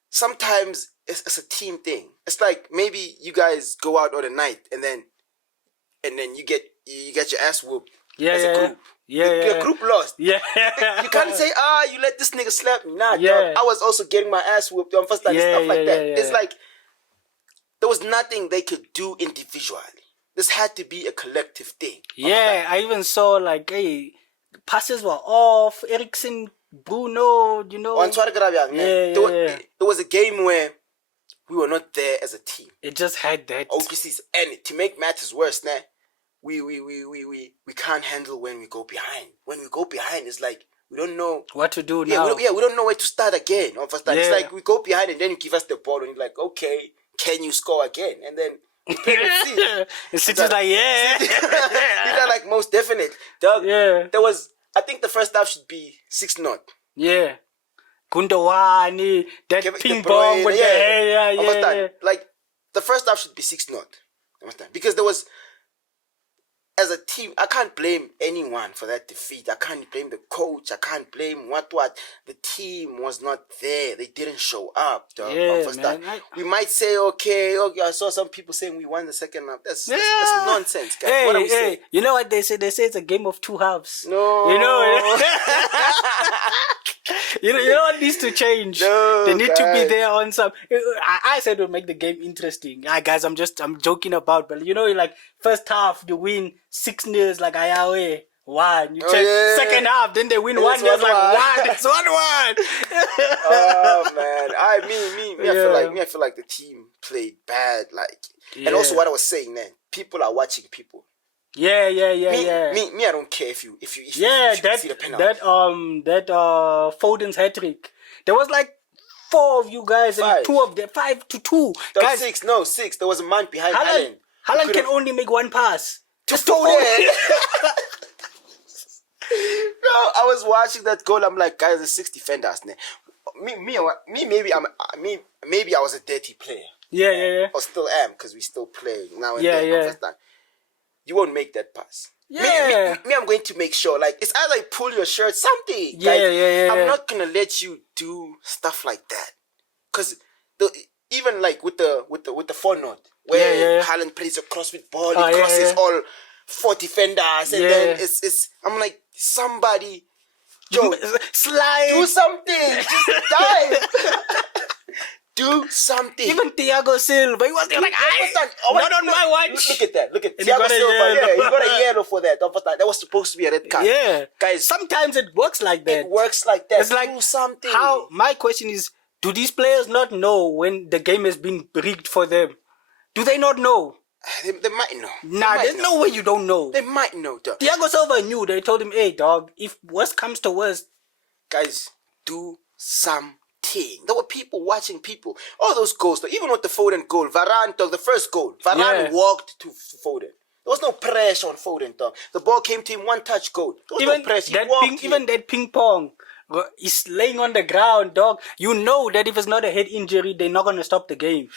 sometimes it's a team thing. It's like maybe you guys go out on a night and then you get your ass whooped. As a group. Your group lost. Yeah. You can't say, you let this nigga slap me. Nah, dog. I was also getting my ass whooped on first time and stuff like that. It's like there was nothing they could do individually. This had to be a collective thing. Yeah, I even saw like, passes were off. Eriksen, Bruno, you know. There was a game where we were not there as a team. It just had that. And to make matters worse, we can't handle when we go behind. When we go behind, it's like we don't know what to do now. We don't know where to start again. It's like we go behind and then you give us the ball and you're like, okay, can you score again? And then we play with City. City's like, These are like most definite. Dog, I think the first half should be 6-0. Yeah. Gundawani, that ping pong with the Like the first half should be 6-0. Because there was, as a team, I can't blame anyone for that defeat. I can't blame the coach. I can't blame what. The team was not there. They didn't show up. We might say, okay, I saw some people saying we won the second half. That's nonsense, guys. What are we saying? You know what they say? They say it's a game of 2 halves. No. You know you know what needs to change? They need to be there on some. I said we'll make the game interesting. Guys, I'm joking about, but you know, like first half you win 6-0, like Ayawe 1. You check second half, then they win 1. There's like 1. It's 1-1. Oh man, I feel like the team played bad. And also what I was saying, man, people are watching people. Yeah. Me, I don't care if you see the penalty. That Foden's hat trick. There was like 4 of you guys and 2 of them, 5-2. Guys, 6. There was a man behind Haaland. Haaland can only make 1 pass. To Foden. No, I was watching that goal. I'm like, guys, there's 6 defenders. Maybe I was a dirty player. Yeah. Or still am because we still play now and then. You won't make that pass. Yeah. Me, I'm going to make sure. Like, it's either I pull your shirt, something. Yeah. I'm not gonna let you do stuff like that. Cause even like with the 4-0, where Haaland plays a crossfit ball, he crosses all 4 defenders, and then it's. I'm like, somebody Joe, slide. do something. Just dive. Do something. Even Thiago Silva, he was like, not on my watch. Look at that. Look at Thiago Silva. Yeah, he got a yellow for that. That was supposed to be a red card. Yeah. Guys, sometimes it works like that. It works like that. It's like, do something. My question is, do these players not know when the game has been rigged for them? Do they not know? They might know. There's no way you don't know. They might know, dog. Thiago Silva knew. They told him, hey, dog, if worst comes to worst. Guys, do something. There were people watching people. All those goals, though, even with the Foden goal, Varane, dog, the first goal, Varane walked to Foden. There was no pressure on Foden, dog. The ball came to him, one touch goal. There was no pressure. That ping pong. He's laying on the ground, dog. You know that if it's not a head injury, they're not going to stop the game.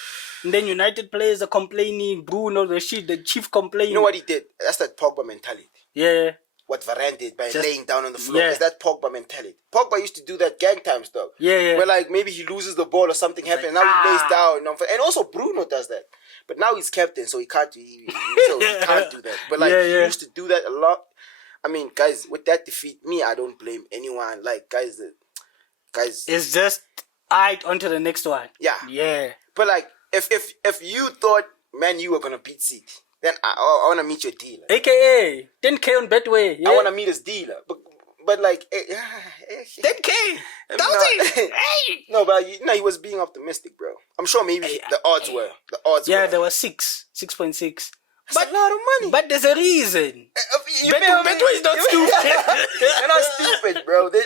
And then United players are complaining. Bruno, the chief complaining. You know what he did? That's that Pogba mentality. Yeah. What Varane did by laying down on the floor is that Pogba mentality. Pogba used to do that gang times, dog. Yeah. Where like maybe he loses the ball or something happens. Now he lays down. And also Bruno does that. But now he's captain, so he can't do that. But like he used to do that a lot. I mean, guys, with that defeat, I don't blame anyone. Like, guys, it's just on to the next one. Yeah. But like, if you thought, man, you were gonna beat City, then I want to meet your dealer. AKA 10K on Betway. Yeah? I want to meet his dealer. But like, 10K, No, but he was being optimistic, bro. I'm sure maybe the odds were. Yeah, there was 6.6. That's a lot of money. But there's a reason. Betway is not stupid. They're not stupid, bro. They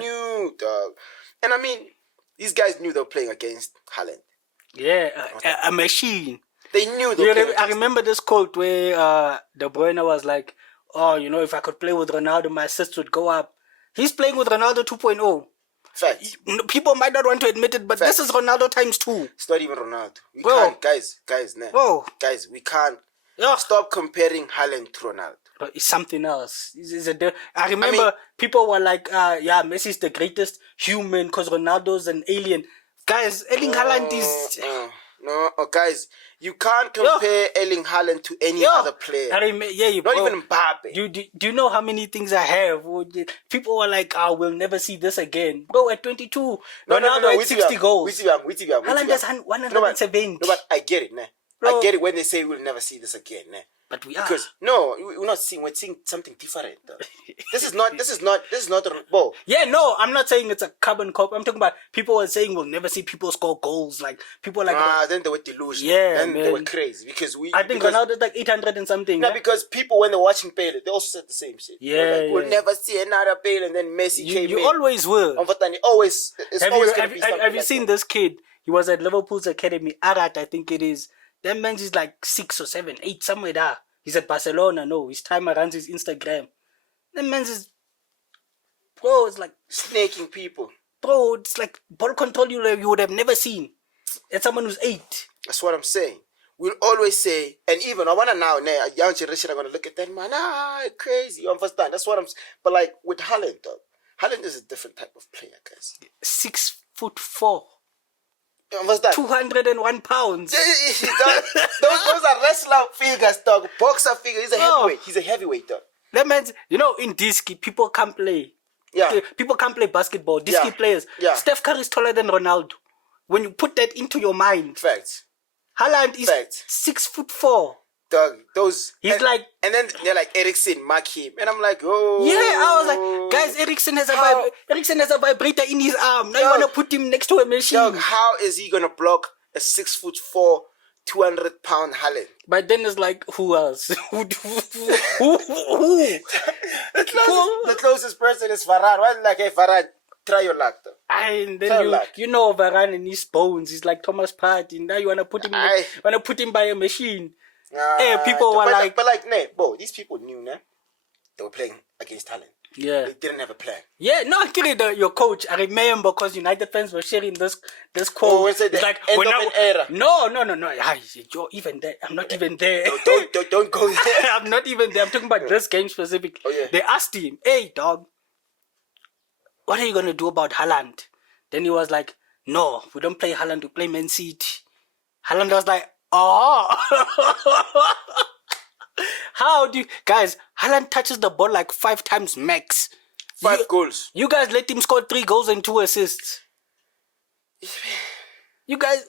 knew, dog. And I mean, these guys knew they were playing against Haaland. Yeah, a machine. They knew they were playing I remember this quote where De Bruyne was like, oh, if I could play with Ronaldo, my assists would go up. He's playing with Ronaldo 2.0. Facts. People might not want to admit it, but this is Ronaldo times 2. It's not even Ronaldo. We can't, guys, guys, we can't stop comparing Haaland to Ronaldo. But it's something else. I remember people were like, Messi's the greatest human because Ronaldo's an alien. Guys, Erling Haaland is... No, guys, you can't compare Erling Haaland to any other player. Not even Mbappe. Do you know how many things I have? People were like, we'll never see this again. Bro, at 22, Ronaldo had 60 goals. Haaland has 170. No, but I get it, nah. I get it when they say we'll never see this again, nah. But we are. Because we're not seeing. We're seeing something different. This is not a ball. Yeah, no, I'm not saying it's a carbon copy. I'm talking about people were saying we'll never see people score goals. Like people like. Then they were delusional. Yeah, then man. They were crazy because I think Ronaldo's like 800 and something. No, because people when they're watching Pele, they also said the same shit. Yeah, we'll never see another Pele, and then Messi came in. You always will. Have you seen this kid? He was at Liverpool's academy. Arat, I think it is. That man is like 6 or 7, 8, somewhere there. He's at Barcelona. No, his timer runs his Instagram. That man's is... Bro, it's like... snaking people. Bro, it's like ball control you would have never seen. It's someone who's 8. That's what I'm saying. We'll always say, and even I want to now, a young generation are going to look at that, man, crazy. You understand? That's what I'm... But like with Haaland, though. Haaland is a different type of player, guys. 6'4". What's that? 201 pounds. those are wrestler figures, dog. Boxer figures. He's a heavyweight. He's a heavyweight, dog. That means, in Disky, people can't play. Yeah. People can't play basketball. Disky players. Yeah. Steph Curry is taller than Ronaldo. When you put that into your mind. Facts. Haaland is 6'4". Dog, those... He's and then they're like, Eriksen, mark him. And I'm like, oh... Yeah, I was like, guys, Eriksen has a vibrator in his arm. Now you want to put him next to a machine. Dog, how is he going to block a 6'4", 200-pound Haaland? But then it's like, who else? who? The closest person is Varane. Why like, hey, Varane, try your luck, though. And then Varane and his bones. He's like Thomas Partey. Now you want to put him by a machine. People were these people knew, they were playing against Haaland. Yeah. They didn't have a plan. Yeah, no, actually, your coach, I remember because United fans were sharing this quote. Oh, it's like end of an era. No. You're even there. I'm not even there. No, don't go there. I'm not even there. I'm talking about this game specific. Oh, yeah. They asked him, hey, dog, what are you going to do about Haaland? Then he was like, no, we don't play Haaland, we play Man City. Haaland was like, how do you... Guys, Haaland touches the ball like 5 times max. 5 goals. You guys let him score 3 goals and 2 assists. You guys,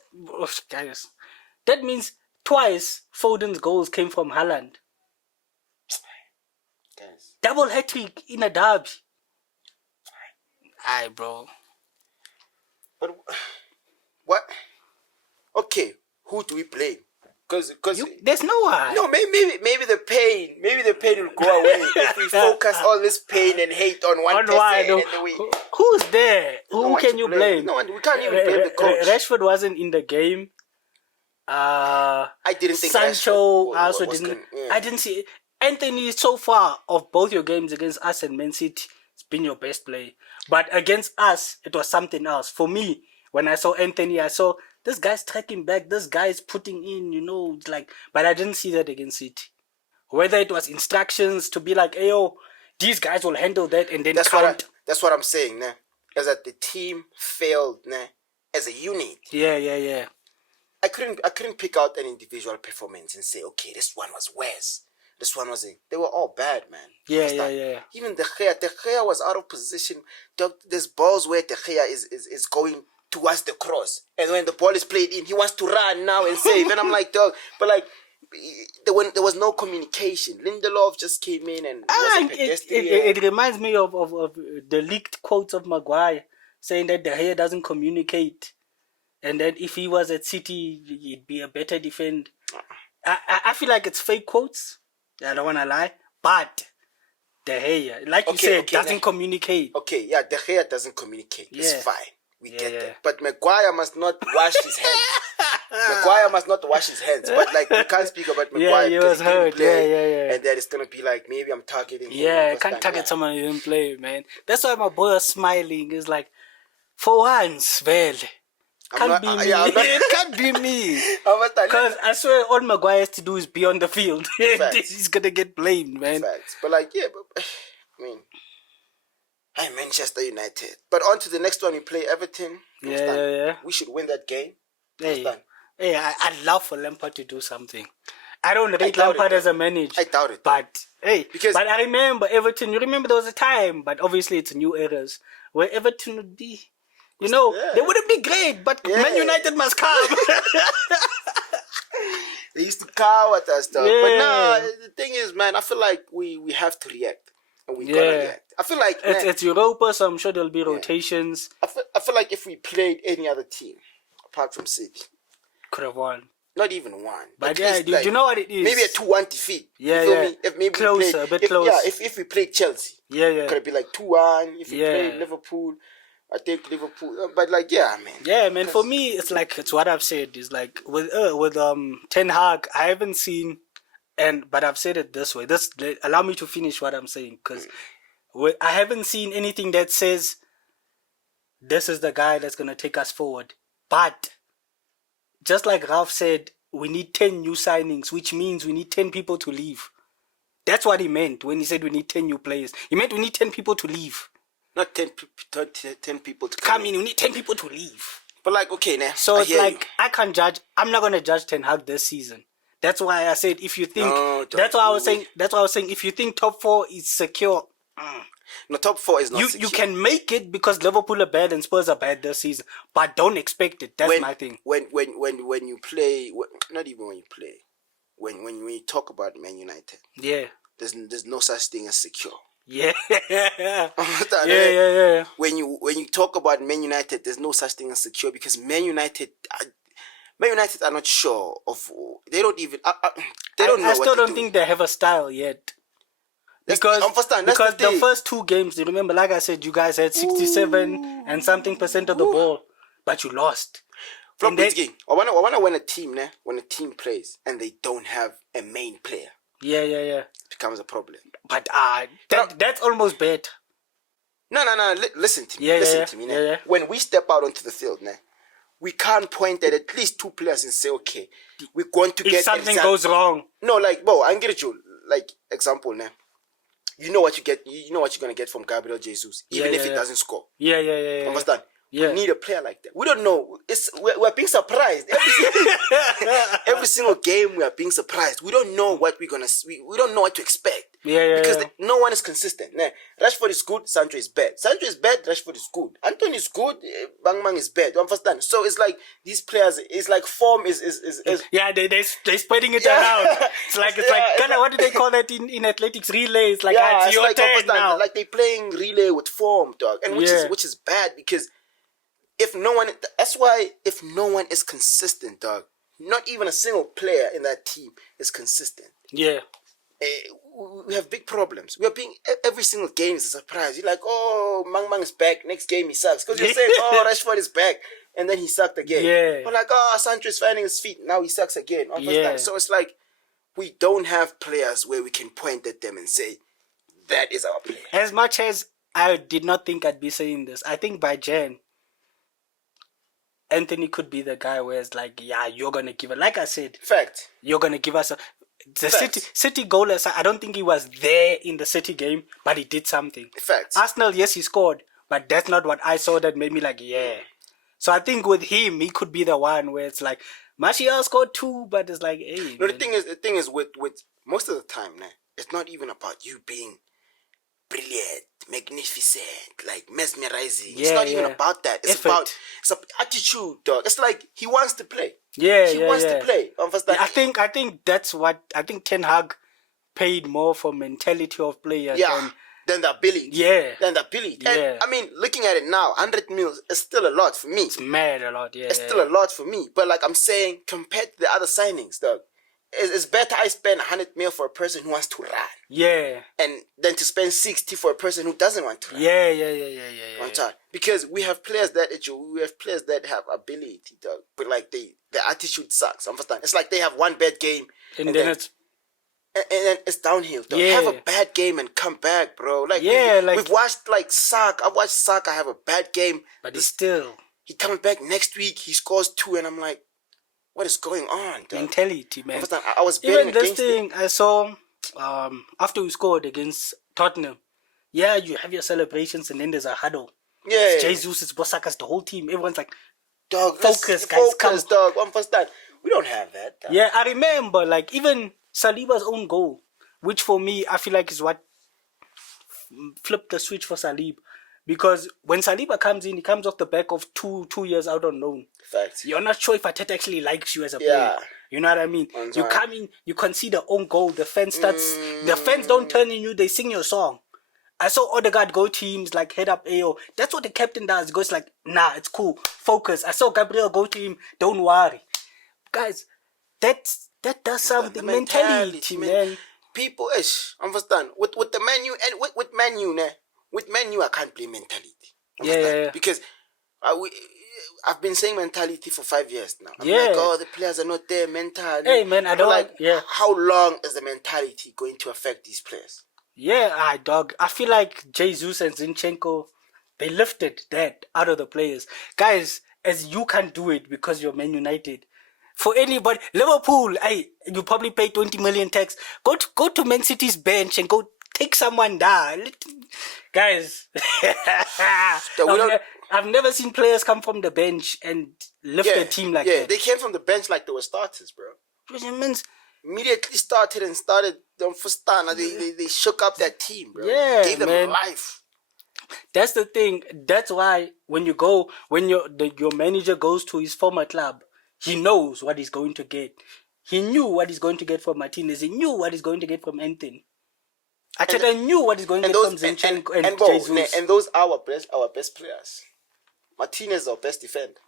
that means twice Foden's goals came from Haaland. Guys. Double hat-trick in a derby. Aye, bro. But what? Okay, who do we blame? Because there's no one. No, maybe the pain will go away if we focus all this pain and hate on one person. Who's there? Who can you blame? No one. We can't even blame the coach. Rashford wasn't in the game. I didn't think Sancho also didn't. I didn't see Anthony. So far of both your games against us and Man City, it's been your best play. But against us, it was something else. For me, when I saw Anthony, I saw this guy's tracking back. This guy's putting in, but I didn't see that against City. Whether it was instructions to be like, hey, yo, these guys will handle that and then count. That's what I'm saying, nah. Is that the team failed, nah, as a unit. Yeah. I couldn't pick out an individual performance and say, okay, this one was worse. This one wasn't. They were all bad, man. Yeah. Even De Gea was out of position. There's balls where De Gea is going towards the cross, and when the ball is played in, he wants to run now and save. And I'm like, dog, but like, there was no communication. Lindelof just came in and it reminds me of the leaked quotes of Maguire saying that De Gea doesn't communicate, and that if he was at City, he'd be a better defender. I feel like it's fake quotes. I don't want to lie, but De Gea, like you said, doesn't communicate. Okay, yeah, De Gea doesn't communicate. It's fine. We get that. But Maguire must not wash his hands. Maguire must not wash his hands. But like, we can't speak about Maguire. Yeah, he was hurt. Yeah. And then it's going to be like, maybe I'm targeting him. Yeah, I can't target someone who didn't play, man. That's why my boy was smiling. It's like, for once, well, can't be me. It can't be me. Because I swear all Maguire has to do is be on the field. He's going to get blamed, man. Facts. But like, I mean, I'm Manchester United. But on to the next one, we play Everton. Yeah. We should win that game. I'd love for Lampard to do something. I don't rate Lampard as a manager. I doubt it. But but I remember Everton. You remember there was a time, but obviously it's new eras, where Everton would be, they wouldn't be great, but Man United must come. They used to cower at us, though. Yeah. But no, the thing is, man, I feel like we have to react. And we gotta react. I feel like it's Europa, so I'm sure there'll be rotations. I feel like if we played any other team apart from City, could have won. Not even one. But do you know what it is? Maybe a 2-1 defeat. Yeah. If maybe closer, a bit closer. Yeah, if we played Chelsea, could it be like 2-1? If we played Liverpool, I think Liverpool. But like, man. Yeah, man. For me, it's what I've said. It's like with Ten Hag, I haven't seen. But I've said it this way. Allow me to finish what I'm saying, because I haven't seen anything that says this is the guy that's gonna take us forward. But just like Ralph said, we need 10 new signings, which means we need 10 people to leave. That's what he meant when he said we need 10 new players. He meant we need 10 people to leave. Not 10 people to come in. We need 10 people to leave. But like, okay, now. So it's like, I can't judge. I'm not gonna judge Ten Hag this season. That's why I said if you think. That's why I was saying if you think top 4 is secure. No, top 4 is not secure. You can make it because Liverpool are bad and Spurs are bad this season, but don't expect it. That's my thing. When you play, not even when you play, when you talk about Man United, there's no such thing as secure. Yeah. When you talk about Man United, there's no such thing as secure because Man United are not sure of. They don't even. They don't know. I still don't think they have a style yet. Because the first 2 games, you remember, like I said, you guys had 67 and something percent of the ball, but you lost. From this game, I wanna when a team plays and they don't have a main player. Yeah. It becomes a problem. But that's almost better. No. Listen to me. Listen to me. Yeah. When we step out onto the field, we can't point at least 2 players and say, okay, we're going to get. If something goes wrong. No, like, bro, I'm getting you. Like, example, you know what you get. You know what you're gonna get from Gabriel Jesus, even if he doesn't score. Yeah. Understand? Yeah. We need a player like that. We don't know. We're being surprised every single game. We are being surprised. We don't know what we're gonna. We don't know what to expect. Because no one is consistent. Nah, Rashford is good, Sancho is bad. Sancho is bad, Rashford is good. Anthony is good, Bang Bang is bad. You understand? So it's like these players. It's like form is yeah. They spreading it around. It's like what do they call that in athletics? Relay. It's like it's your turn now. Like they playing relay with form, dog, and which is bad because if no one is consistent, dog, not even a single player in that team is consistent. Yeah. We have big problems. We are being every single game is a surprise. You're like, oh, Mang is back. Next game he sucks because you're saying, oh, Rashford is back, and then he sucked again. Yeah. But like, oh, Sancho is finding his feet. Now he sucks again. So it's like we don't have players where we can point at them and say that is our player. As much as I did not think I'd be saying this, I think by Jan, Anthony could be the guy where it's like, yeah, you're gonna give it. Like I said, fact, you're gonna give us the City goal. I don't think he was there in the City game, but he did something. Fact. Arsenal, yes, he scored, but that's not what I saw that made me like, yeah. So I think with him, he could be the one where it's like, Martial scored 2, but it's like, hey. No, the thing is with most of the time, it's not even about you being brilliant, magnificent, like mesmerizing. It's not even about that. It's about attitude, dog. It's like he wants to play. He wants to play. I think that's what Ten Hag paid more for mentality of players than the ability. Than the ability. And I mean, looking at it now, 100 mils is still a lot for me. It's mad a lot, It's still a lot for me. But like I'm saying, compared to the other signings, dog, it's better I spend 100 mil for a person who wants to run. Yeah. And then to spend 60 for a person who doesn't want to run. Yeah. Because we have players that have ability, dog. But like their attitude sucks. Understand? It's like they have one bad game and then it's downhill. Dog. Have a bad game and come back, bro. Like we've watched like Saka. I watched Saka have a bad game, but he comes back next week. He scores 2, and I'm like, what is going on? Dog? Mentality, man. I was even this thing I saw after we scored against Tottenham. Yeah, you have your celebrations, and then there's a huddle. Yeah, Jesus, it's Bosakas, the whole team. Everyone's like, dog, focus, guys, come. Dog. One first time. We don't have that. Dog. Yeah, I remember, like, even Saliba's own goal, which for me, I feel like is what flipped the switch for Salib. Because when Saliba comes in, he comes off the back of two years out on loan. Facts. You're not sure if Arteta actually likes you as a player. You know what I mean? You come in, you concede the own goal, the fans the fans don't turn on you, they sing your song. I saw Odegaard go to him, like, head up AO. That's what the captain does. He goes like, nah, it's cool. Focus. I saw Gabriel go to him, don't worry. Guys, that does something. The mentality, man. People, understand. With the menu, and with menu, I can't play mentality. Yeah. Because I've been saying mentality for 5 years now. I'm like, oh, the players are not there mentally. Hey, man, I don't like. How long is the mentality going to affect these players? Yeah, dog. I feel like Jesus and Zinchenko, they lifted that out of the players. Guys, as you can't do it because you're Man United. For anybody, Liverpool, you probably pay 20 million tax. Go to Man City's bench and go take someone down. Guys, I've never seen players come from the bench and lift a team like that. Yeah, they came from the bench like they were starters, bro. Which means immediately started them for start. They shook up that team, bro. Yeah, gave them life. That's the thing. That's why when your manager goes to his former club, he knows what he's going to get. He knew what he's going to get from Martinez. He knew what he's going to get from Anthony. Arteta knew what he's going to get from Zinchenko and Jesus. And those are our best players. Martinez is our best defender.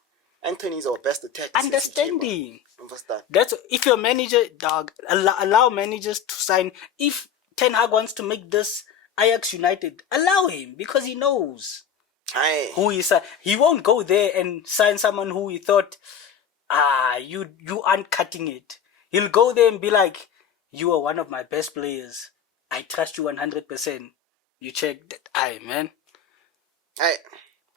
Anthony is our best attacker. Understanding. Understand. That's if your manager, dog, allow managers to sign. If Ten Hag wants to make this Ajax United, allow him because he knows who he signed. He won't go there and sign someone who he thought, you aren't cutting it. He'll go there and be like, you are one of my best players. I trust you 100%. You check that. Man.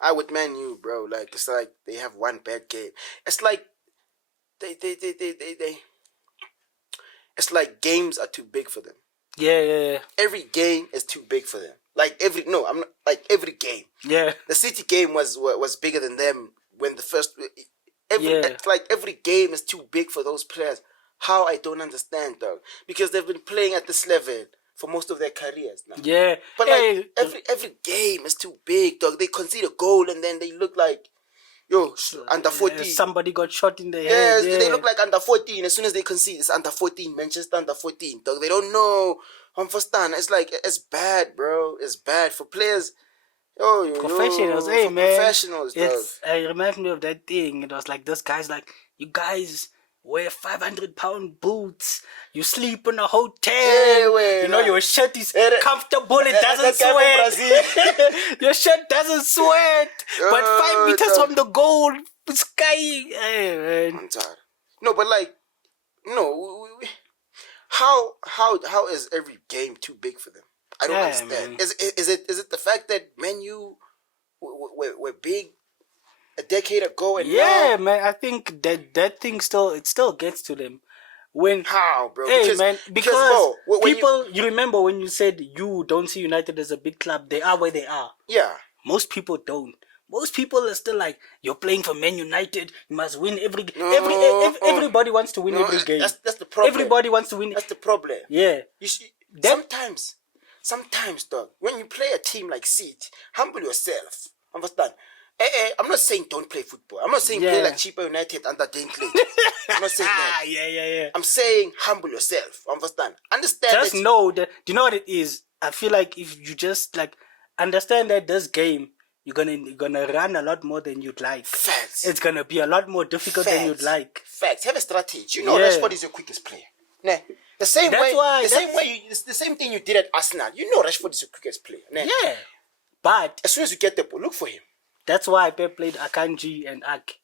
I would Man U, bro. Like, it's like they have one bad game. It's like they it's like games are too big for them. Yeah. Every game is too big for them. Every game. Yeah. The City game was bigger than them when the first. It's like every game is too big for those players. How I don't understand, dog. Because they've been playing at this level for most of their careers now. Yeah. But like every game is too big, dog. They concede a goal and then they look like under 14. Somebody got shot in the head. Yeah, they look like under 14. As soon as they concede, it's under 14. Manchester under 14, dog. They don't know. Understand? It's like it's bad, bro. It's bad for players. Professionals, hey man. Professionals, dog. It reminds me of that thing. It was like this guy's like, you guys wear 500-pound boots. You sleep in a hotel. Your shirt is comfortable. It doesn't sweat. Your shirt doesn't sweat. But 5 meters from the goal, sky. Hey, man. I'm tired. No, but like, how is every game too big for them? I don't understand. Is it the fact that Man U were big a decade ago and now? Man, I think that thing still gets to them. How, bro? Because people, you remember when you said you don't see United as a big club, they are where they are. Yeah. Most people don't. Most people are still like, you're playing for Man United, you must win every game. Everybody wants to win every game. That's the problem. Everybody wants to win. That's the problem. Yeah. You see, sometimes, dog, when you play a team like City, humble yourself. Understand? I'm not saying don't play football. I'm not saying play like Cheaper United under Dinklage. I'm not saying that. Yeah. I'm saying humble yourself. Understand? Understand. Just know that. Do you know what it is? I feel like if you just like understand that this game, you're gonna run a lot more than you'd like. Facts. It's gonna be a lot more difficult than you'd like. Facts. Have a strategy. Rashford is your quickest player. Nah. The same thing you did at Arsenal. Rashford is your quickest player. Nah. Yeah. But as soon as you get the ball, look for him. That's why Pep played Akanji and Ak.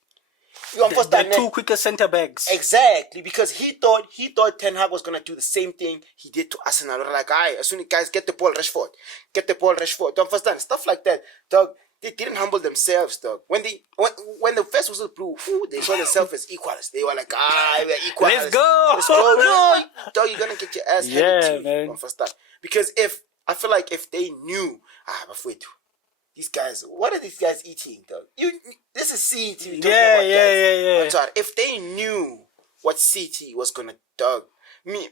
You understand? The two quickest centre backs. Exactly, because he thought Ten Hag was gonna do the same thing he did to Arsenal. We're like, as soon as guys get the ball, Rashford. Don't understand stuff like that, dog. They didn't humble themselves, dog. When the first whistle blew, they saw themselves as equals. They were like, we're equals. Let's go. No, dog, you're gonna get your ass handed to man. you. Understand? Because I feel like if they knew, wait. These guys, what are these guys eating, dog? This is CT. Yeah. I'm sorry. If they knew what CT was gonna, dog, I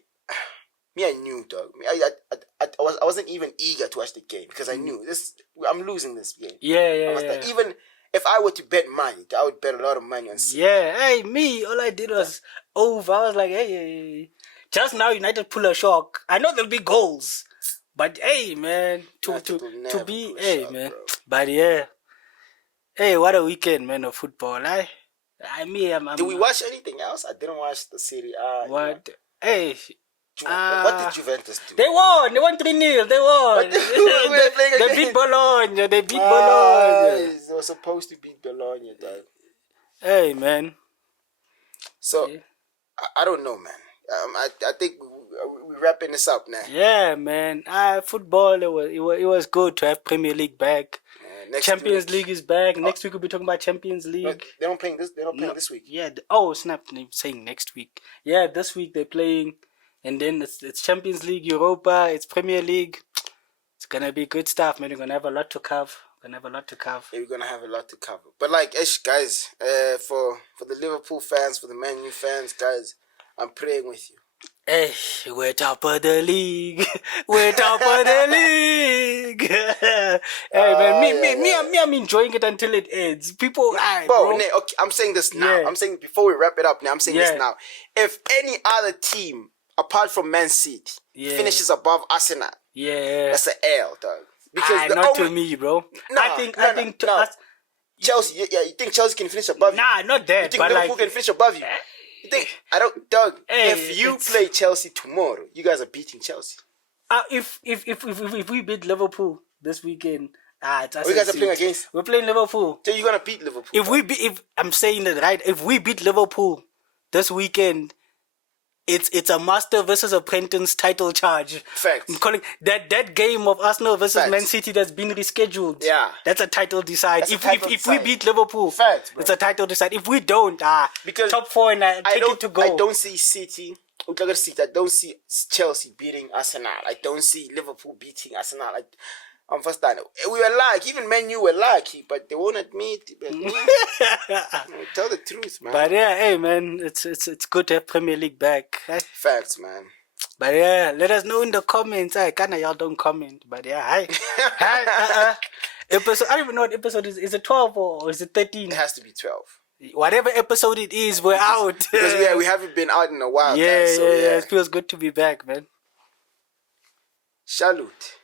knew, dog. I wasn't even eager to watch the game because I knew this. I'm losing this game. Yeah. Even if I were to bet money, I would bet a lot of money on CT. Yeah. All I did was over. I was like, hey. Just now, United pull a shock. I know there'll be goals. But hey, man, to be man. Bro. But yeah, hey, what a weekend, man, of football. I'm did we watch anything else? I didn't watch the Serie A. What? Hey, what did Juventus do? They won. They won 3-0. They won. They beat Bologna. They were supposed to beat Bologna, dog. Hey, man. So I don't know, man. I think we're wrapping this up now. Yeah, man. Football, it was good to have Premier League back. Champions League is back. Next week we'll be talking about Champions League. No, they're not playing this week. Yeah. Snap! I'm saying next week. Yeah, this week they're playing, and then it's Champions League, Europa, it's Premier League. It's gonna be good stuff, man. We're gonna have a lot to cover. Yeah, we're gonna have a lot to cover. But like, guys, for the Liverpool fans, for the Man U fans, guys, I'm praying with you. Hey, we're top of the league. We're top of the league. Hey, man, I'm enjoying it until it ends. People, bro. Okay, I'm saying this now. I'm saying before we wrap it up now. I'm saying this now. If any other team apart from Man City finishes above Arsenal, that's an L, dog. Because not to me, bro. I think to us, Chelsea. Yeah, you think Chelsea can finish above you? Nah, not that. You think Liverpool can finish above you? Doug, if play Chelsea tomorrow, you guys are beating Chelsea. If we beat Liverpool this weekend, you guys are playing against? We're playing Liverpool. So you're gonna beat Liverpool. If I'm saying that right, if we beat Liverpool this weekend, it's a master versus apprentice title charge. Facts. I'm calling that game of Arsenal versus Man City that's been rescheduled. Yeah. That's a title decide. If we beat Liverpool, facts, it's a title decide. If we don't, because top 4 and take it to go. I don't see City. I don't see Chelsea beating Arsenal. I don't see Liverpool beating Arsenal. I'm first time. We were lucky. Even Man U were lucky, but they won't admit. Tell the truth, man. But yeah, hey man, it's good to have Premier League back. Facts, man. But yeah, let us know in the comments. I kinda y'all don't comment, but yeah, hi. Episode. I don't even know what episode is. Is it 12 or is it 13? It has to be 12. Whatever episode it is, we're out. Because we haven't been out in a while. Yeah, guys, so yeah. It feels good to be back, man. Salute.